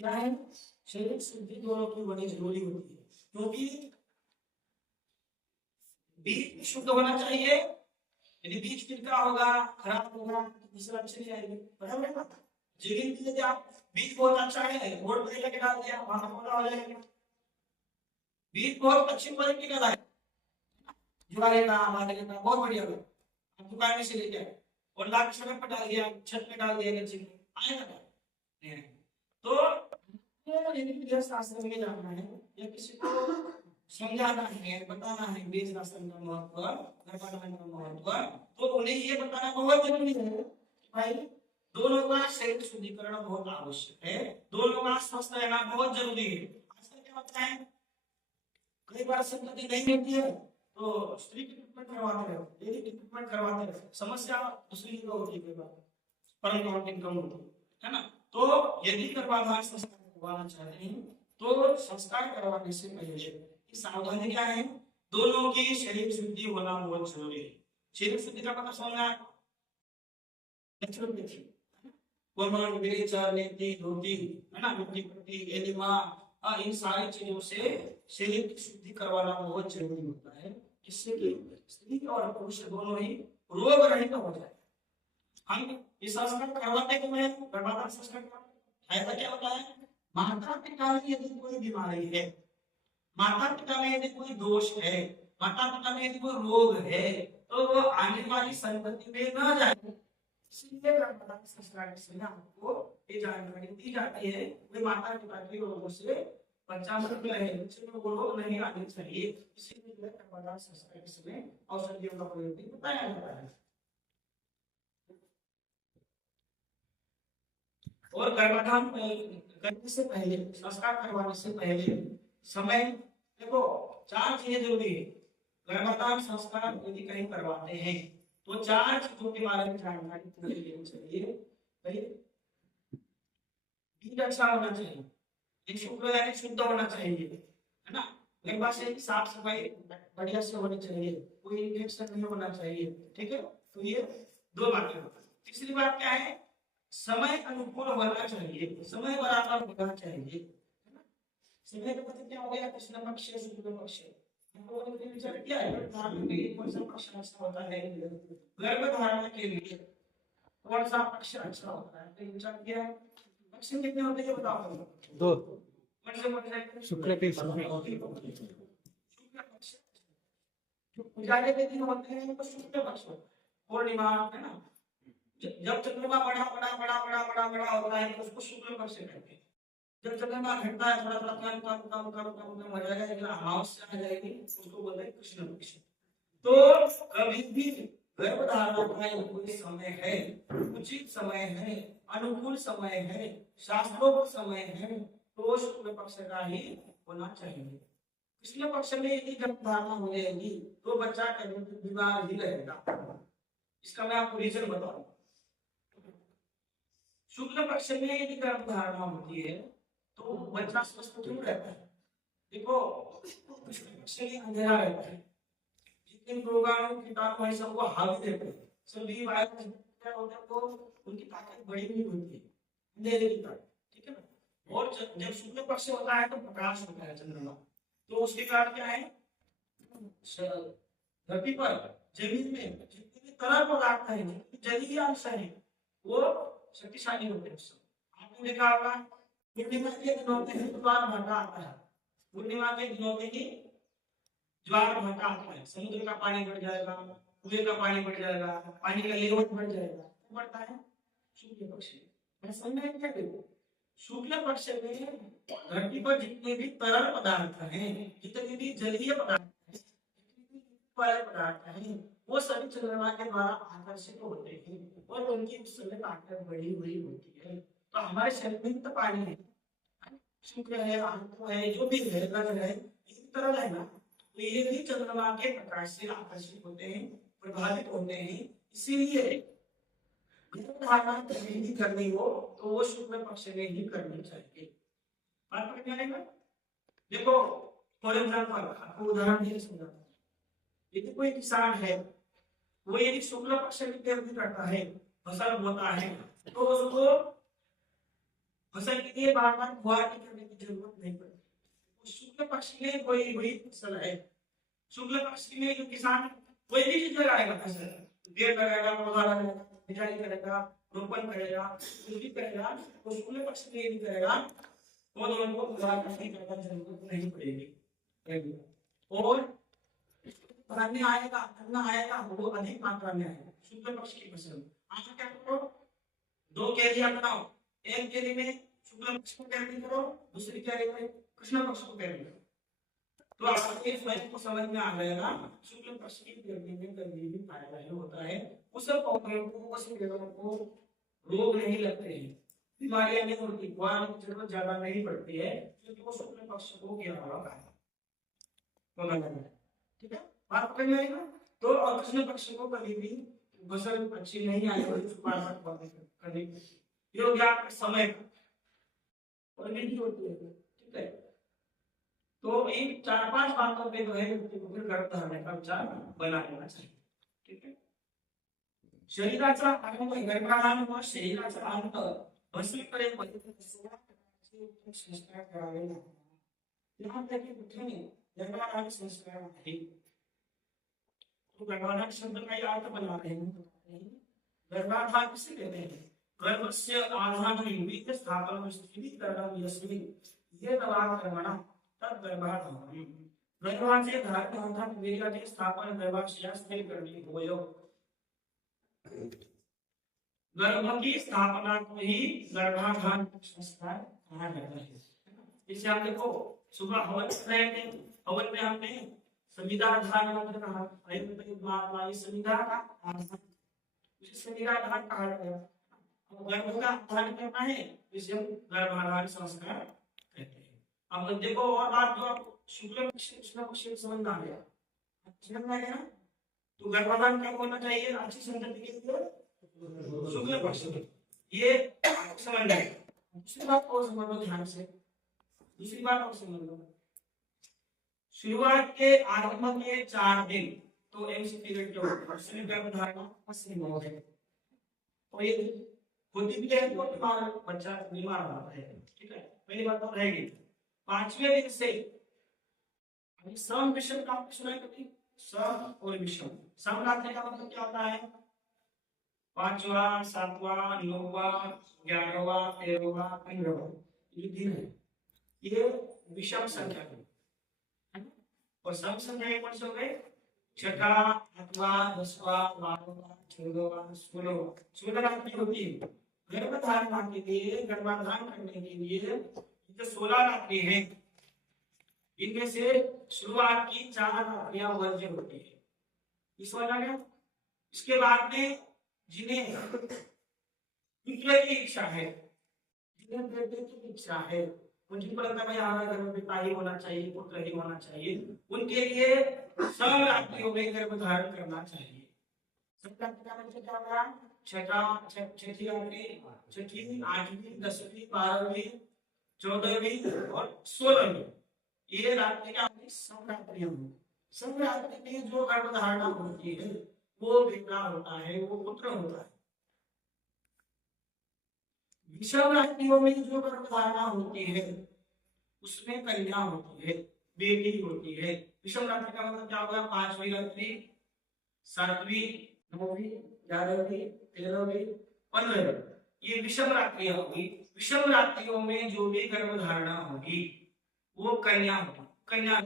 क्या है, शरीर शुद्धि दोनों की बड़ी जरूरी होती है, क्योंकि बीज शुद्ध होना चाहिए। यदि बीज तिनका होगा, खराब होगा तो फसल अच्छी नहीं आएगी, बराबर है ना। जीवन के लिए आप बीज बहुत अच्छा है, वोट पे लेके डाल दिया, वहां पौधा हो जाएगा। बीज बहुत अच्छी क्वालिटी का है, जुड़ाने का, हमारे का बहुत बढ़िया है, आप दुकान में से लेके आए और लाके सड़क पर डाल दिया, छत पे डाल दिया, नीचे आएगा क्या? तो शास्त्र में जानना है या किसी को समझाना है, बताना है बीज शास्त्र का महत्व, गर्भाधान का महत्व, तो उन्हें ये बताना बहुत जरूरी है भाई दोनों का शरीर शुद्धिकरण बहुत आवश्यक है, दोनों का स्वस्थ रहना बहुत जरूरी है। आजकल क्या होता है, कई बार संतति नहीं होती है तो स्त्री की ट्रीटमेंट करवाते हैं, लेडी की ट्रीटमेंट करवाते हैं, समस्या दूसरी जगह होती है, कई बार परम काउंटिंग कम होती है ना। तो यदि गर्भाधान संस्कार करवाना चाहते हैं तो संस्कार करवाने से पहले सावधानी क्या है, दोनों की शरीर शुद्धि होना बहुत जरूरी है। शरीर शुद्धि का पता समझना है ना, मिट्टी पट्टी, एनिमा, इन सारी चीजों से शरीर की शुद्धि करवाना बहुत जरूरी होता है, जिससे कि स्त्री और पुरुष दोनों ही रोग रहित हो जाए। हम इस संस्कार करवाते क्यों हैं, गर्भाधान संस्कार का फायदा क्या होता है, माता पिता में यदि कोई बीमारी है, माता पिता में यदि कोई दोष है, माता पिता में यदि कोई रोग है, तो वो आने वाली संतति में न जाए, इसलिए गर्भाधान संस्कार से आपको ये जानकारी दी जाती है कि माता पिता के रोगों से बच्चा मुक्त रहे, बच्चे में वो रोग नहीं आने चाहिए, इसीलिए गर्भाधान संस्कार के समय औषधियों का प्रयोग भी बताया जाता है। और गर्भाधान करने से पहले, संस्कार करवाने से पहले समय, देखो 4 चीजें जरूरी है। गर्भाधान संस्कार यदि कहीं करवाते हैं तो 4 चीजों के बारे में जानकारी पूरी लेनी चाहिए। भाई बीज अच्छा होना चाहिए, एक शुक्र यानी शुद्ध होना चाहिए, है ना। गर्भाशय की साफ सफाई बढ़िया से होनी चाहिए, कोई इन्फेक्शन नहीं होना चाहिए, ठीक है। तो ये 2 बातें। तीसरी बात क्या है, समय अनुकूल होना चाहिए, समय बराबर होना चाहिए। समय का मतलब क्या हो गया, कृष्ण पक्ष शुक्ल पक्ष, विचार किया है कौन सा पक्ष अच्छा होता है गर्भधारण के लिए, कौन सा पक्ष अच्छा होता है, तो विचार किया है। पक्ष कितने होते हैं बताओ, 2 कौन से शुक्र के उजाले के दिन होते हैं तो शुक्ल पक्ष, पूर्णिमा, है ना। जब चंद्रमा बड़ा बड़ा बड़ा बड़ा बड़ा बड़ा होता है तो उसको शुक्ल पक्ष कहते हैं। जब चंद्रमा घटता है थोड़ा थोड़ा कम हो जाएगा, लेकिन अमावस्या आ जाएगी, उसको बोलते हैं कृष्ण पक्ष। तो कभी भी गर्भधारण का कोई समय है, उचित समय है, अनुकूल समय है, शास्त्रोक्त समय है, तो शुक्ल पक्ष का ही होना चाहिए। कृष्ण पक्ष में यदि गर्भधारण हो जाएगी तो बच्चा कभी बीमार ही रहेगा। इसका मैं आपको रीजन बताऊं। शुक्ल पक्ष में यदि गर्भधारण होती है तो बच्चा स्वस्थ क्यों रहता है, देखो कृष्ण पक्ष में अंधेरा रहता है, जितने रोगाणु कीटाणु है सबको हावी रहते हैं, सभी वायरस क्या होता है तो उनकी ताकत बड़ी नहीं होती है, अंधेरे की ताकत, ठीक है ना। और जब शुक्ल पक्ष होता है तो प्रकाश होता है चंद्रमा, तो उसके कारण क्या है, धरती पर जमीन में जितने भी तरल पदार्थ है, जलीय अंश है, वो शक्तिशाली होते हैं। आपने देखा होगा पूर्णिमा के दिनों में ही ज्वार भाटा आता है, पूर्णिमा के दिनों में ही ज्वार भाटा आता है, समुद्र का पानी बढ़ जाएगा, कुएं का पानी बढ़ जाएगा, पानी का लेवल बढ़ जाएगा, बढ़ता है शुक्ल पक्ष में। समझ क्या देखो, शुक्ल पक्ष में धरती पर जितने भी तरल पदार्थ हैं, जितने भी जलीय पदार्थ पदार्थ हैं, वो सभी चंद्रमा के द्वारा आकर्षित होते हैं और उनकी उस समय ताकत बढ़ी हुई होती है। तो हमारे शरीर में तो पानी है, शुक्र है, आंखों है, जो भी है, रक्त है, इन तरल है ना, तो ये भी चंद्रमा के प्रकाश से आकर्षित होते हैं, प्रभावित होते हैं। इसीलिए धारणा कहीं भी करनी हो तो वो शुक्ल पक्ष में ही करनी चाहिए। बात समझ में आएगा? देखो फॉर एग्जाम्पल आपको उदाहरण दिए समझा, यदि कोई किसान है वो यदि शुक्ल पक्ष की खेती करता है, फसल बोता है, तो उसको फसल के लिए बार बार फुहारनी करने की जरूरत नहीं पड़ती। शुक्ल पक्ष में कोई हुई फसल है, शुक्ल पक्ष में जो किसान कोई भी चीज लगाएगा, फसल पेड़ लगाएगा, पौधा लगाएगा, बिजाई करेगा, रोपण करेगा, कुछ भी करेगा, तो शुक्ल पक्ष में यदि करेगा तो दोनों को फुहारनी करने की जरूरत नहीं पड़ेगी। और अन्न आएगा वो अधिक मात्रा में आएगा शुक्ल पक्ष की फसल। आप क्या करो, दो कैरिया बनाओ, एक कैरी में शुक्ल पक्ष को कैरी करो, दूसरी कैरी में कृष्ण पक्ष को कैरी करो, तो आपको इस बात को समझ में आ जाएगा शुक्ल पक्ष की कैरी में कभी भी फायदा ही होता है। उस पौधों को, उस पेड़ों को रोग नहीं लगते हैं, बीमारियां नहीं होती, फुहारने की जरूरत ज्यादा नहीं पड़ती है, क्योंकि वो शुक्ल पक्ष को क्या हुआ है। ठीक है, बात समझ में आएगा? तो और कृष्ण पक्ष को कभी भी फसल अच्छी नहीं आई करने योग्य आपका समय और विधि होती है। ठीक है, तो इन 4-5 बातों पे जो है व्यक्ति को फिर गर्भ धारणे का विचार बना लेना चाहिए। ठीक है, शरीराचा अंग गर्भाधान व शरीराचा अंग बसवीपर्यंत संस्कार करावे लागतात। यहाँ तक कि बुद्धीने गर्भाधान संस्कार आहे। तो गर्भाधान शब्द का अर्थ बना रहे हैं, गर्भाधान किसे कहते हैं? गर्भस्य आधानं विद्य स्थापनं स्थिरीकरणं यस्मिन् ये दवा कर्मणा तद गर्भाधानम्। गर्भाचे धारण अर्थात वीर्याचे स्थापन, गर्भाशय स्थिर करने होयो। गर्भ की स्थापना को ही गर्भाधान संस्कार कहा जाता है। इसे आप देखो, सुबह हवन कर रहे थे, हवन में हमने संविदा धान मंत्र कहा, महात्मा संविदा का आधान, उसे संविदा धान कहा गया। गर्भ का धारण करना है, इसे हम गर्भाधान संस्कार कहते हैं। अब देखो और बात जो आपको शुक्ल पक्ष कृष्ण पक्ष समझ आ गया, समझ में आ गया? तो गर्भाधान कब होना चाहिए? अच्छी संतति के लिए शुक्ल पक्ष, ये समझ में। दूसरी बात और समझ लो ध्यान से, दूसरी बात और समझ लो, शुरुआत के आरंभ के 4 दिन तो एमसी पीरियड के होते हैं, गर्भधारण असली मौत है, और ये होती भी है तो तुम्हारा बच्चा बीमार होता है। ठीक है, पहली बात तो रहेगी। 5वें दिन से सम विषम का सुना है कभी? सम और विषम, सम रात्रि का मतलब क्या होता है? 5वां, 7वां, 9वां, 11वां, 13वां, 15वां ये दिन है, ये विषम संख्या है। और सम संख्या कौन से हो गए? 6वां, 8वां, 10वां, 12वां, 14वां, 16वां, 16 रात्रि होती है। गर्भधारण के लिए, गर्भाधान करने के लिए जो 16 रात्रि है, इनमें से शुरुआत की 4 रात्रियां वर्ज्य होती है। इस वाला क्या? इसके बाद में जिन्हें पुत्र की इच्छा है, जिन्हें बेटे की इच्छा है, उनकी परंपरा में हमारे घर में बेटा ही होना चाहिए, पुत्र ही होना चाहिए, उनके लिए सम रात्रियों में गर्भधारण करना चाहिए। सम रात्रि का मतलब क्या होगा? छठी रात्रि, 6वीं, 8वीं, 10वीं, 12वीं, 14वीं और 16वीं, ये रात्रि का सम रात्रि होगी। सम रात्रि में जो गर्भधारणा होती है वो बेटा होता है, वो पुत्र होता है। विषम रात्रियों में जो गर्भधारणा होती है उसमें कन्या होती है, बेटी होती है। विषम रात्रि का मतलब क्या होगा? 5वीं रात्रि, 7वीं, 9वीं, 11वीं, 13वीं, 15वीं, ये विषम रात्रियां होगी। विषम रात्रियों में जो भी गर्भधारणा होगी वो कन्या होगी। कन्या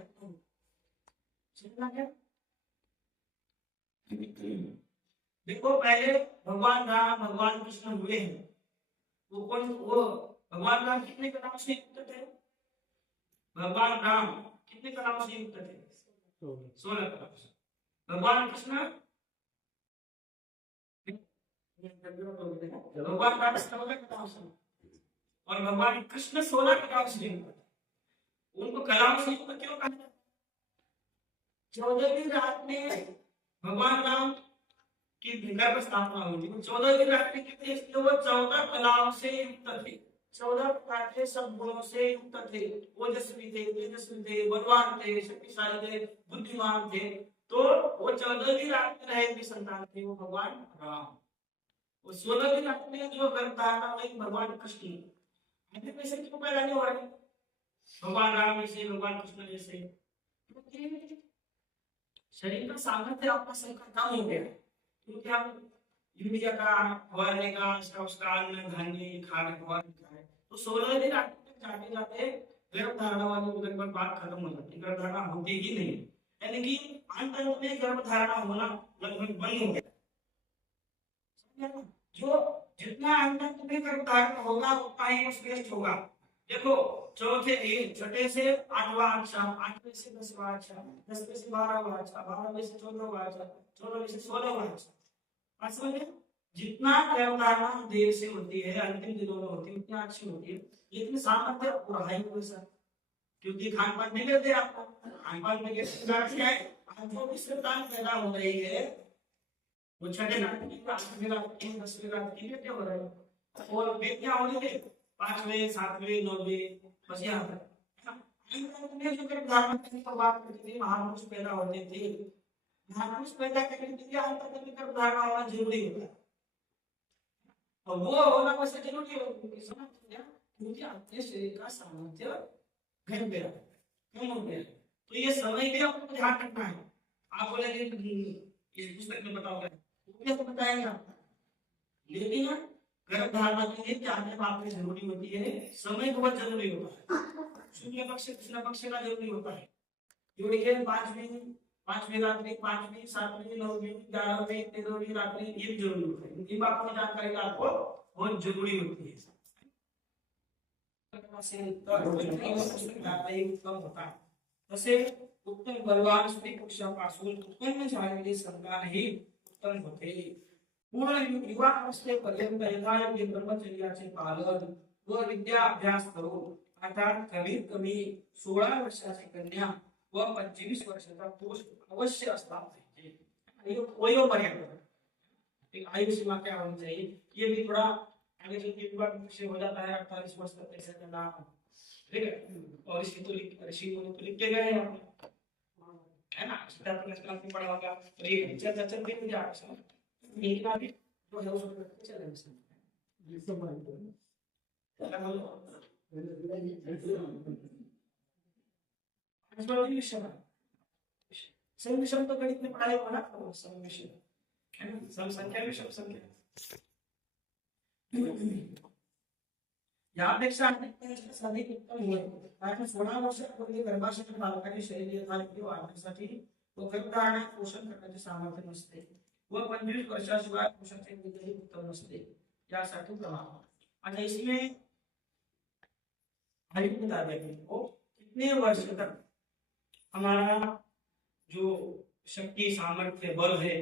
देखो, पहले भगवान राम, भगवान कृष्ण हुए हैं, वो भगवान राम कितने कलाओं से युक्त थे? भगवान राम कितने कलाओं से युक्त थे? 16 कलाओं से। भगवान कृष्ण, भगवान राम 16 कलाओं से और भगवान कृष्ण 16 कलाओं से युक्त थे। उनको कलाओं से युक्त क्यों कहा? 14वीं रात में भगवान राम की गर्भ स्थापना हुई थी। 14वीं रात में कितने थे? वो 14 कलाओं से युक्त थे, 14 प्रकार के सब गुणों से युक्त थे, ओजस्वी थे, तेजस्वी थे, बलवान थे, शक्तिशाली थे, बुद्धिमान थे। तो वो 14वीं रात में रहे संतान थे वो भगवान राम। वो 16वीं रात में जो गर्भ धारणा हुई भगवान कृष्ण। आगे पैसे क्यों पैदा नहीं हो रहे भगवान राम जैसे, भगवान कृष्ण जैसे? क्योंकि शरीर का सामर्थ्य आपका संकट कम हो गया, क्योंकि हम यूरिया का फवारने का उसका अन्न धान्य खाने फवारने है। तो 16वीं रात तक जाते जाते गर्भ धारणा वाली लगभग बात खत्म हो जाती है, गर्भ धारणा होती ही नहीं, यानी कि अंत में गर्भ धारणा होना लगभग बंद हो गया। जो जितना अंत में गर्भ धारणा होगा उतना ही वो श्रेष्ठ होगा। देखो चौथे छठे से 8वां अच्छा, 8वें से 10वां अच्छा, 10वें से 12वां अच्छा, 12वें से 14वां अच्छा, 14वें से 16वां अच्छा। असल में जितना गर्भधारणा देर से होती है, अंतिम दिनों में होती है, उतना अच्छी होती है, लेकिन सामर्थ्य बढ़ाई वैसा, क्योंकि खान पान नहीं लेते आपको, खान पान में क्या है, जो भी संतान पैदा हो रही है वो छठे रात की, 8वें रात की, 10वें रात की बेटे हो रहे हैं, और बेटियां होने के 5वें 7वें 9वें बस यहाँ तक। जो गर्भधारण की बात करते थे, महापुरुष पैदा होते थे, महापुरुष पैदा करने के लिए अंत तक गर्भधारण होना जरूरी होता है, और वो होना वैसे जरूरी है क्योंकि अपने शरीर का सामर्थ्य घट गया, कम हो गया, तो ये समय भी आपको ध्यान रखना है। आप बोलेंगे इस पुस्तक में बताओगे, तो बताएंगे आपको, लेकिन गर्भधारणा के लिए क्या बात जरूरी होती है, समय बहुत जरूरी होता है, शुक्ल पक्ष कृष्ण पक्ष का जरूरी होता है, क्योंकि 5वीं रात्रि, 5वीं 7वीं 9वीं 11वीं 13वीं रात्रि ये भी जरूरी होता है, इन बातों की जानकारी आपको बहुत जरूरी होती है। तसे उत्तम बलवान स्त्री पुरुषापासून उत्पन्न झालेली संतान ही उत्तम होते। पूर्ण युवा अवस्थेपर्यंत यथायोग्य ब्रह्मचर्याचे पालन व विद्या अभ्यास करून, अर्थात कमीत कमी 16 वर्षाची कन्या व 25 वर्षाचा पुरुष अवश्य असला पाहिजे। वयो मर्यादा, एक आयु सीमा क्या होनी चाहिए, ये भी थोड़ा आगे चल के विवाह विषय हो जाता है। 48 वर्ष तक ऐसा करना, ठीक है, और इसकी तो ऋषि मुनि तो लिखते गए हैं है ना, सीता प्रश्न में पढ़ा होगा, तो ये चर्चा चलती है जा रहा है, लेकिन अभी जो है उसको चल रहा है ये सब मानते हैं। संख्या तो गणित में पढ़ाई होगा ना, संख्या विषम संख्या यापेक्षा अधिक उत्तम होय, कारण 16 वर्षापूर्वी गर्भाशयात बालकाचे शरीर यथायोग्य वाढण्यासाठी व गर्भधारणा पोषण करण्याचे सामर्थ्य नसते व 25 वर्षाशिवाय पुरुषाचे विधही उत्तम नसते, यासाठी प्रमाण। अच्छा, इसमें आयु बता देंगे वो कितने वर्ष तक हमारा जो शक्ति सामर्थ्य बल है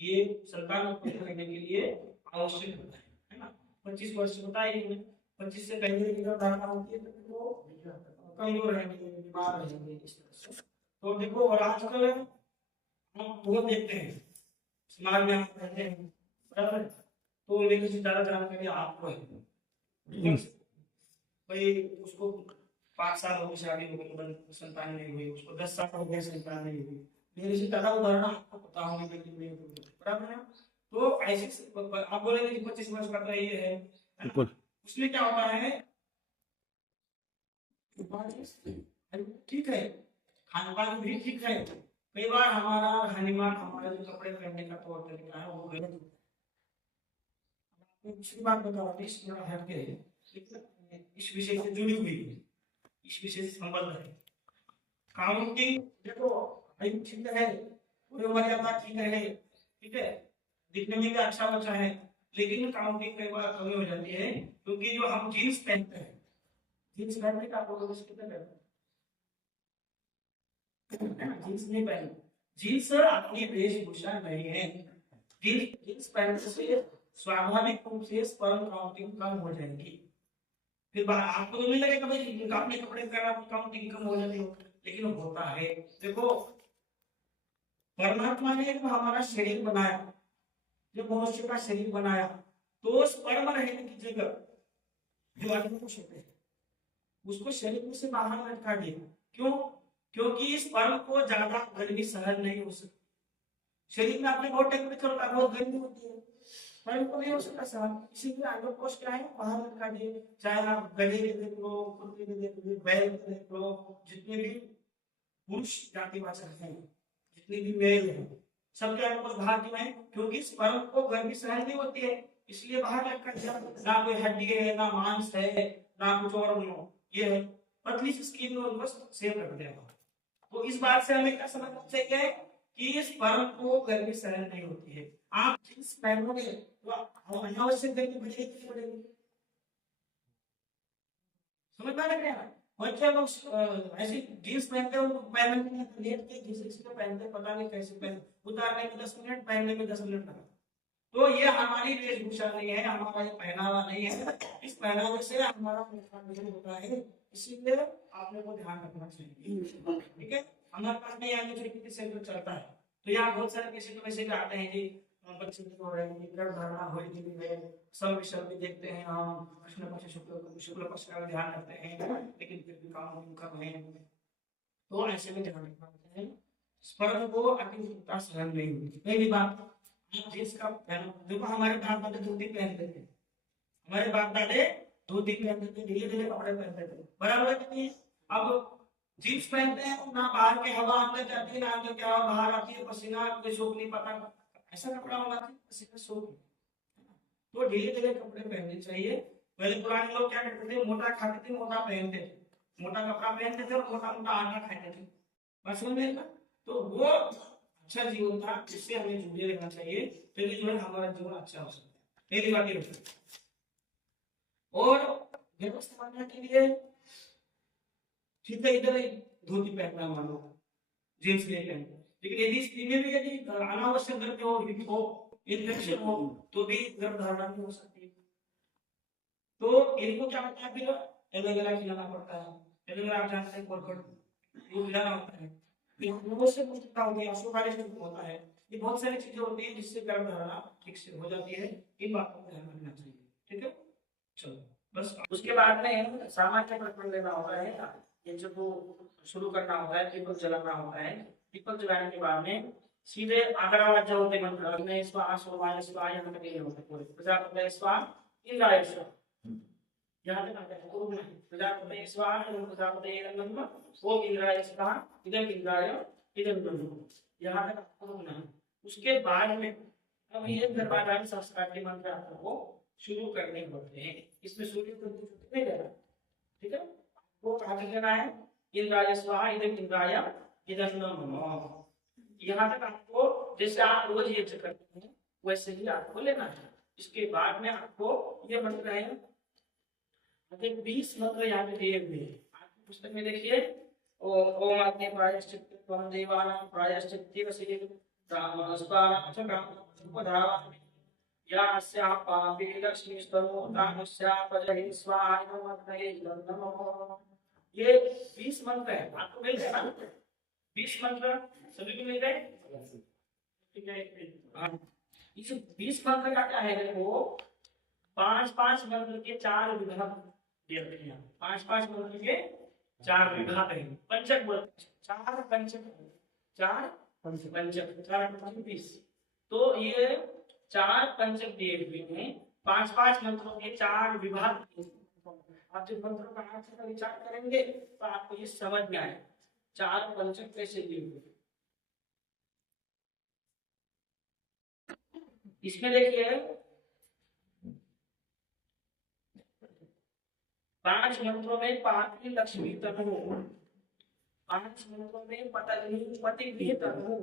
ये संतान उत्पन्न करने के लिए आवश्यक होता है ना। 25 वर्ष बताइए, 25 से पहले की धारणा होती है तो वो कमजोर रहेंगे, बीमार रहेंगे इस तरह से। तो देखो, और आजकल हम वो देखते हैं समाज में आप रहते हैं बराबर, तो लेकिन से ज्यादा जानकारी आपको है, भाई उसको 5 साल हो गए शादी हो गई, संतान नहीं हुई, उसको 10 साल हो गए संतान नहीं हुई, मेरे से ज्यादा उदाहरण आपको पता होने के लिए बराबर है। तो ऐसे आप बोलेंगे कि 25 वर्ष का तो ये है, उसमें क्या होता है, ठीक है, खान पान भी ठीक है, कई बार हमारा रहनीमान, हमारा जो कपड़े पहनने का तौर तरीका है वो गलत होता है। दूसरी बात बताओ, इस विषय से जुड़ी हुई है, इस विषय से संबंध है। काउंटिंग देखो, ठीक है, मर्यादा ठीक है, ठीक है, दिखने में भी अच्छा बच्चा है, लेकिन काउंटिंग कई बार कमी हो जाती है, क्योंकि जो हम जीन्स पहनते हैं, जीन्स पहनने का आप लोगों को कितना जीन्स नहीं पहनते, जीन्स अपनी वेशभूषा नहीं है, जीन्स पहनने से स्वाभाविक रूप से स्पर्म काउंटिंग कम हो जाएगी। फिर आपको तो नहीं लगेगा भाई अपने कपड़े पहना काउंटिंग कम हो जाती हो, लेकिन होता है। देखो परमात्मा ने जो हमारा शरीर बनाया, जो मनुष्य का शरीर बनाया, तो उस परम रहने की जगह जो अंकुश होते हैं उसको शरीर में से बाहर रखा गया। क्यों? क्योंकि इस परम को ज्यादा गर्मी सहन नहीं हो सकती। शरीर में आपने बहुत टेम्परेचर होता है, बहुत गर्मी होती है, परम को नहीं हो सकता सहन, इसीलिए अंडकोश क्या है बाहर रखा गया। चाहे आप गधे के देख लो, कुत्ते के देख लो, बैल के देख लो, जितने भी पुरुष जातिवाचक हैं, जितने भी मेल हैं, सबके अंडकोश बाहर क्यों है? क्योंकि इस परम को गर्मी सहन नहीं होती है, इसलिए बाहर रखा गया। ना कोई हड्डी है, ना मांस है, ना कुछ और ये है, पतली सी स्किन में उनको सेफ रख दिया। तो इस बात से हमें क्या समझना चाहिए कि इस परम को गर्मी सहन नहीं होती है। आप जींस पहनोगे तो अनावश्यक गर्मी बचेगी पड़ेगी, समझ में आ रहा है? बच्चे लोग ऐसी जींस पहनते हैं, उनको पहनने में लेट के घिस घिस के पहनते हैं, पता नहीं कैसे पहन, उतारने में 10 मिनट, पहनने में 10 मिनट लगा। तो ये हमारी वेशभूषा नहीं है, हमारा ये पहनावा नहीं है। इस पहनावे से हमारा नुकसान होता है, इसीलिए आपने को ध्यान रखना चाहिए। ठीक है, हमारे पास में यहाँ जो किसी से चलता है, तो यहाँ बहुत सारे कैसे मैसेज आते हैं कि बच्चे हो रहे हैं, गर्भधारणा हो रही है, सब विषय भी देखते हैं हम, कृष्ण पक्ष शुक्ल पक्ष का ध्यान रखते हैं, लेकिन फिर भी काम कम है। तो ऐसे में ध्यान रखना होता है, स्पर्श को अतिता सहन नहीं होती। पहली बात, जींस का पहनो, देखो हमारे बाप दादे धोती पहनते थे, हमारे बाप दादे धोती पहनते थे, धीरे धीरे कपड़े पहनते थे, बराबर है कि नहीं? अब जींस पहनते हैं, ना बाहर की हवा अंदर जाती है, ना अंदर की हवा बाहर आती है, पसीना कोई सूख नहीं पाता, ऐसा कपड़ा होना चाहिए पसीना सूख। तो धीरे धीरे कपड़े पहनने चाहिए। पहले पुराने लोग क्या करते थे, मोटा खाते थे, मोटा पहनते थे, मोटा कपड़ा पहनते थे और मोटा मोटा आटा खाते थे, बस समझ में? तो वो अच्छा जीवन था, जिससे हमें जुड़े रहना चाहिए, तो जो है हमारा जीवन अच्छा हो सकता है। पहली बात ये होती है। और व्यवस्था बनने के लिए ठीक है, इधर धोती पहनना मानो, जींस नहीं पहनना, लेकिन यदि स्त्री में भी यदि अनावश्यक गर्मी हो, इन्फेक्शन हो, तो भी गर्भधारणा नहीं हो सकती। तो इनको क्या होता है, फिर एलोवेरा खिलाना पड़ता है। एलोवेरा आप जानते हैं, कोलगेट वो खिलाना होता है, फिर वो से मुक्ता हो गया, सुखालिश होता है, ये बहुत सारी चीजें होती हैं जिससे गर्भधारणा ठीक से हो जाती है। इन बातों को ध्यान रखना चाहिए। ठीक है, चलो बस। उसके बाद में सामान्य प्रकरण लेना होता है, ये जो शुरू करना होता है, दीपक जलाना होता है। दीपक जलाने के बाद में सीधे आगरावाद जो होते मंत्र में स्वाहा सोमाय स्वाहा यहाँ तक ये होता है पूरे प्रजापति स्वाहा इंद्राय स्वाहा, यहाँ तक आता है पूर्ण प्रजापति स्वाहा प्रजापति नमः ओम इंद्राय स्वाहा इदं इंद्राय इदं ब्रह्म, यहाँ तक पूर्ण है। उसके बाद में अब ये गर्भाधान संस्कार के मंत्र आपको शुरू करने होते हैं। इसमें सूर्य को नहीं देना, ठीक है, वो कहा देना है इंद्राय स्वाहा इदं इंद्राय इदं नमः। यहाँ तक आपको जैसे आप रोज ये करते हैं वैसे ही आपको लेना है। इसके बाद में आपको ये मंत्र है, 20 मंत्र यहाँ पे दिए हुए हैं आपकी पुस्तक में, देखिए ओम अग्नि प्रायश्चित्त त्वं देवानां प्रायश्चित्तेव सिद्धिः ब्राह्मणस्त्वानां च ब्राह्मणोपधावामि या अस्याः पापे लक्ष्मीस्तनो तामस्याः प्रजहि स्वाहा नमः नमः। ये 20 मंत्र है, आपको मिल गया ना? 20 मंत्र सभी को मिल गए? ठीक है, इस 20 मंत्र का क्या है, देखो 5-5 मंत्र के 4 विभाग दिए रखे हैं। 5-5 मंत्र के 4 विभाग हैं। पंचक बोल 4 पंचक 4 पंचक 4 पंचक 20। तो ये 4 पंचक दिए हुए हैं, 5-5 मंत्रों के 4 विभाग। आप जब मंत्रों का अर्थ का विचार करेंगे तो आपको ये समझ में आए 4 पंचक कैसे दिए हुए। इसमें देखिए 5 मंत्रों में पार्थिव लक्ष्मी तनु, 5 मंत्रों में पतंजलि पति भी तनु,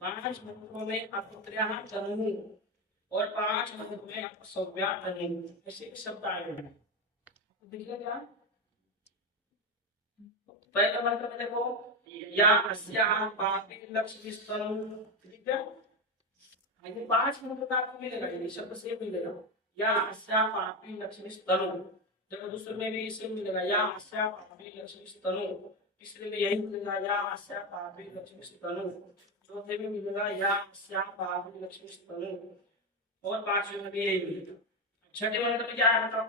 5 मंत्रों में अपुत्र्यः तनु और 5 मंत्रों में अपसव्या तनु, ऐसे शब्द आए हैं। देखिए क्या पहला मंत्र में देखो या अस्याः पापी लक्ष्मी तनु, ठीक है, ये 5 मंत्र का आपको मिलेगा, ये शब्द से मिलेगा या अस्याः पापी लक्ष्मी तनु। देखो दूसरे में भी इसे मिलेगा या अस्याः पापी लक्ष्मी तनु, तीसरे में यही मिलेगा या अस्याः पापी लक्ष्मी तनु, चौथे में मिलेगा या अस्या पापी लक्ष्मी स्तनु, और पांचवें में भी यही मिलेगा। छठे मंत्र में क्या है बताओ?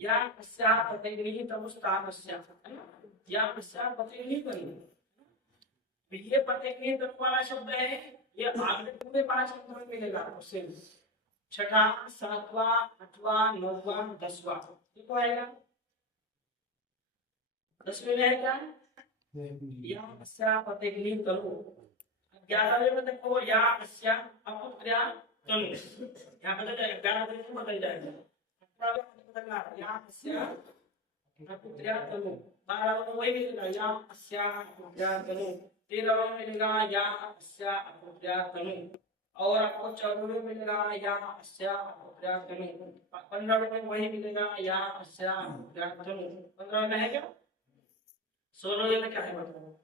या अस्या पतिग्नि तमुस्तानस्या, है ना, या अस्या पतिग्नि परि। ये पतिग्नि तत्व वाला शब्द है, ये आगे पूरे 5 मंत्रों में मिलेगा उससे। छठा, सातवां, आठवां, नौवां, 10वां, देखो आएगा 10वें में है क्या? या अस्या पतिग्नि तनु। 11वें में देखो या अस्या अपुत्र्या तनु, यहाँ बदल जाएगा, 11वें में बदल जाएगा। 18वें में बदलना या अस्या अपुत्र्या तनु। 12वें में वही मिलेगा या अस्या अपुत्र्या तनु। 13वें में मिलेगा या अस्या अपुत्र्या तनु, और आपको 14वें में मिलेगा या अस्या अपुत्र्या तनु। 15वें में वही मिलेगा या अस्या अपुत्र्या तनु। 15वें में है क्या? 16वें में क्या है बताओ?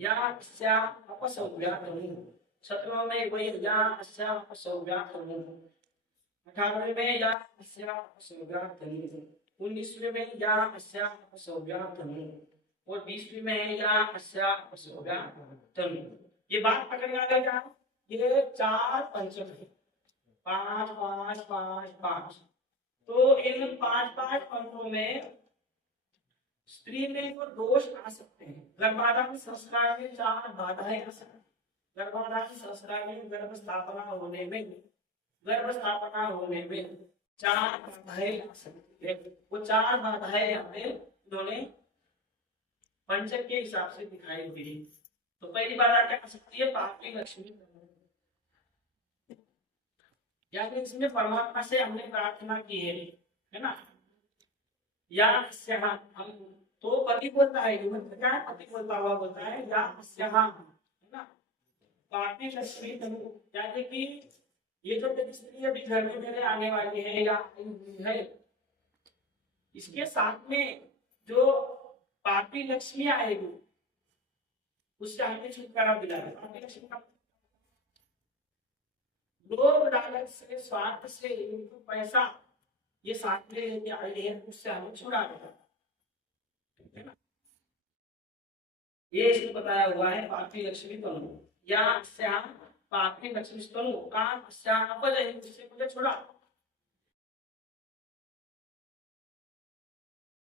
या अस्या अपसौव्या तनु। 17वें में वही या अस्या अपसौव्या तनु। 18वें में या अस्या अपसौव्या तनु। 19वें में या अस्या अपसौव्या तनु, और 20वें में या अस्या अपसौव्या तनु। ये बात पकड़ में आ गई क्या? ये 4 पंचम है, 5 5 5 5। तो इन 5 पंचों में स्त्री में तो दोष आ सकते हैं। गर्भाधान संस्कार में 4 बाधाएं आ सकती हैं। गर्भाधान संस्कार में गर्भ स्थापना होने में 4 बाधाएं आ सकती है। वो 4 बाधाएं यहाँ पे इन्होंने पंचक के हिसाब से दिखाई दी। तो पहली बाधा क्या आ सकती है? पापी लक्ष्मी, या फिर इसमें परमात्मा से हमने प्रार्थना की है ना, या हम तो पति बोलता है, क्या है? पति बोलता हुआ बोलता है या है ना, पापी लक्ष्मी तनु, यानी कि ये जो स्त्री अभी घर में मेरे आने वाली है या है, इसके साथ में जो पापी लक्ष्मी आएगी उससे हमें छुटकारा दिलाएगा। पापी लक्ष्मी का लोभ लालच से, स्वार्थ से, इनको पैसा ये साथ में लेके आई है, उससे हमें छुड़ा देगा, है ना। ये इसमें बताया हुआ है पापी लक्ष्मी तनु, या पापी लक्ष्मी तनु काम अपजय, उससे मुझे छुड़ा।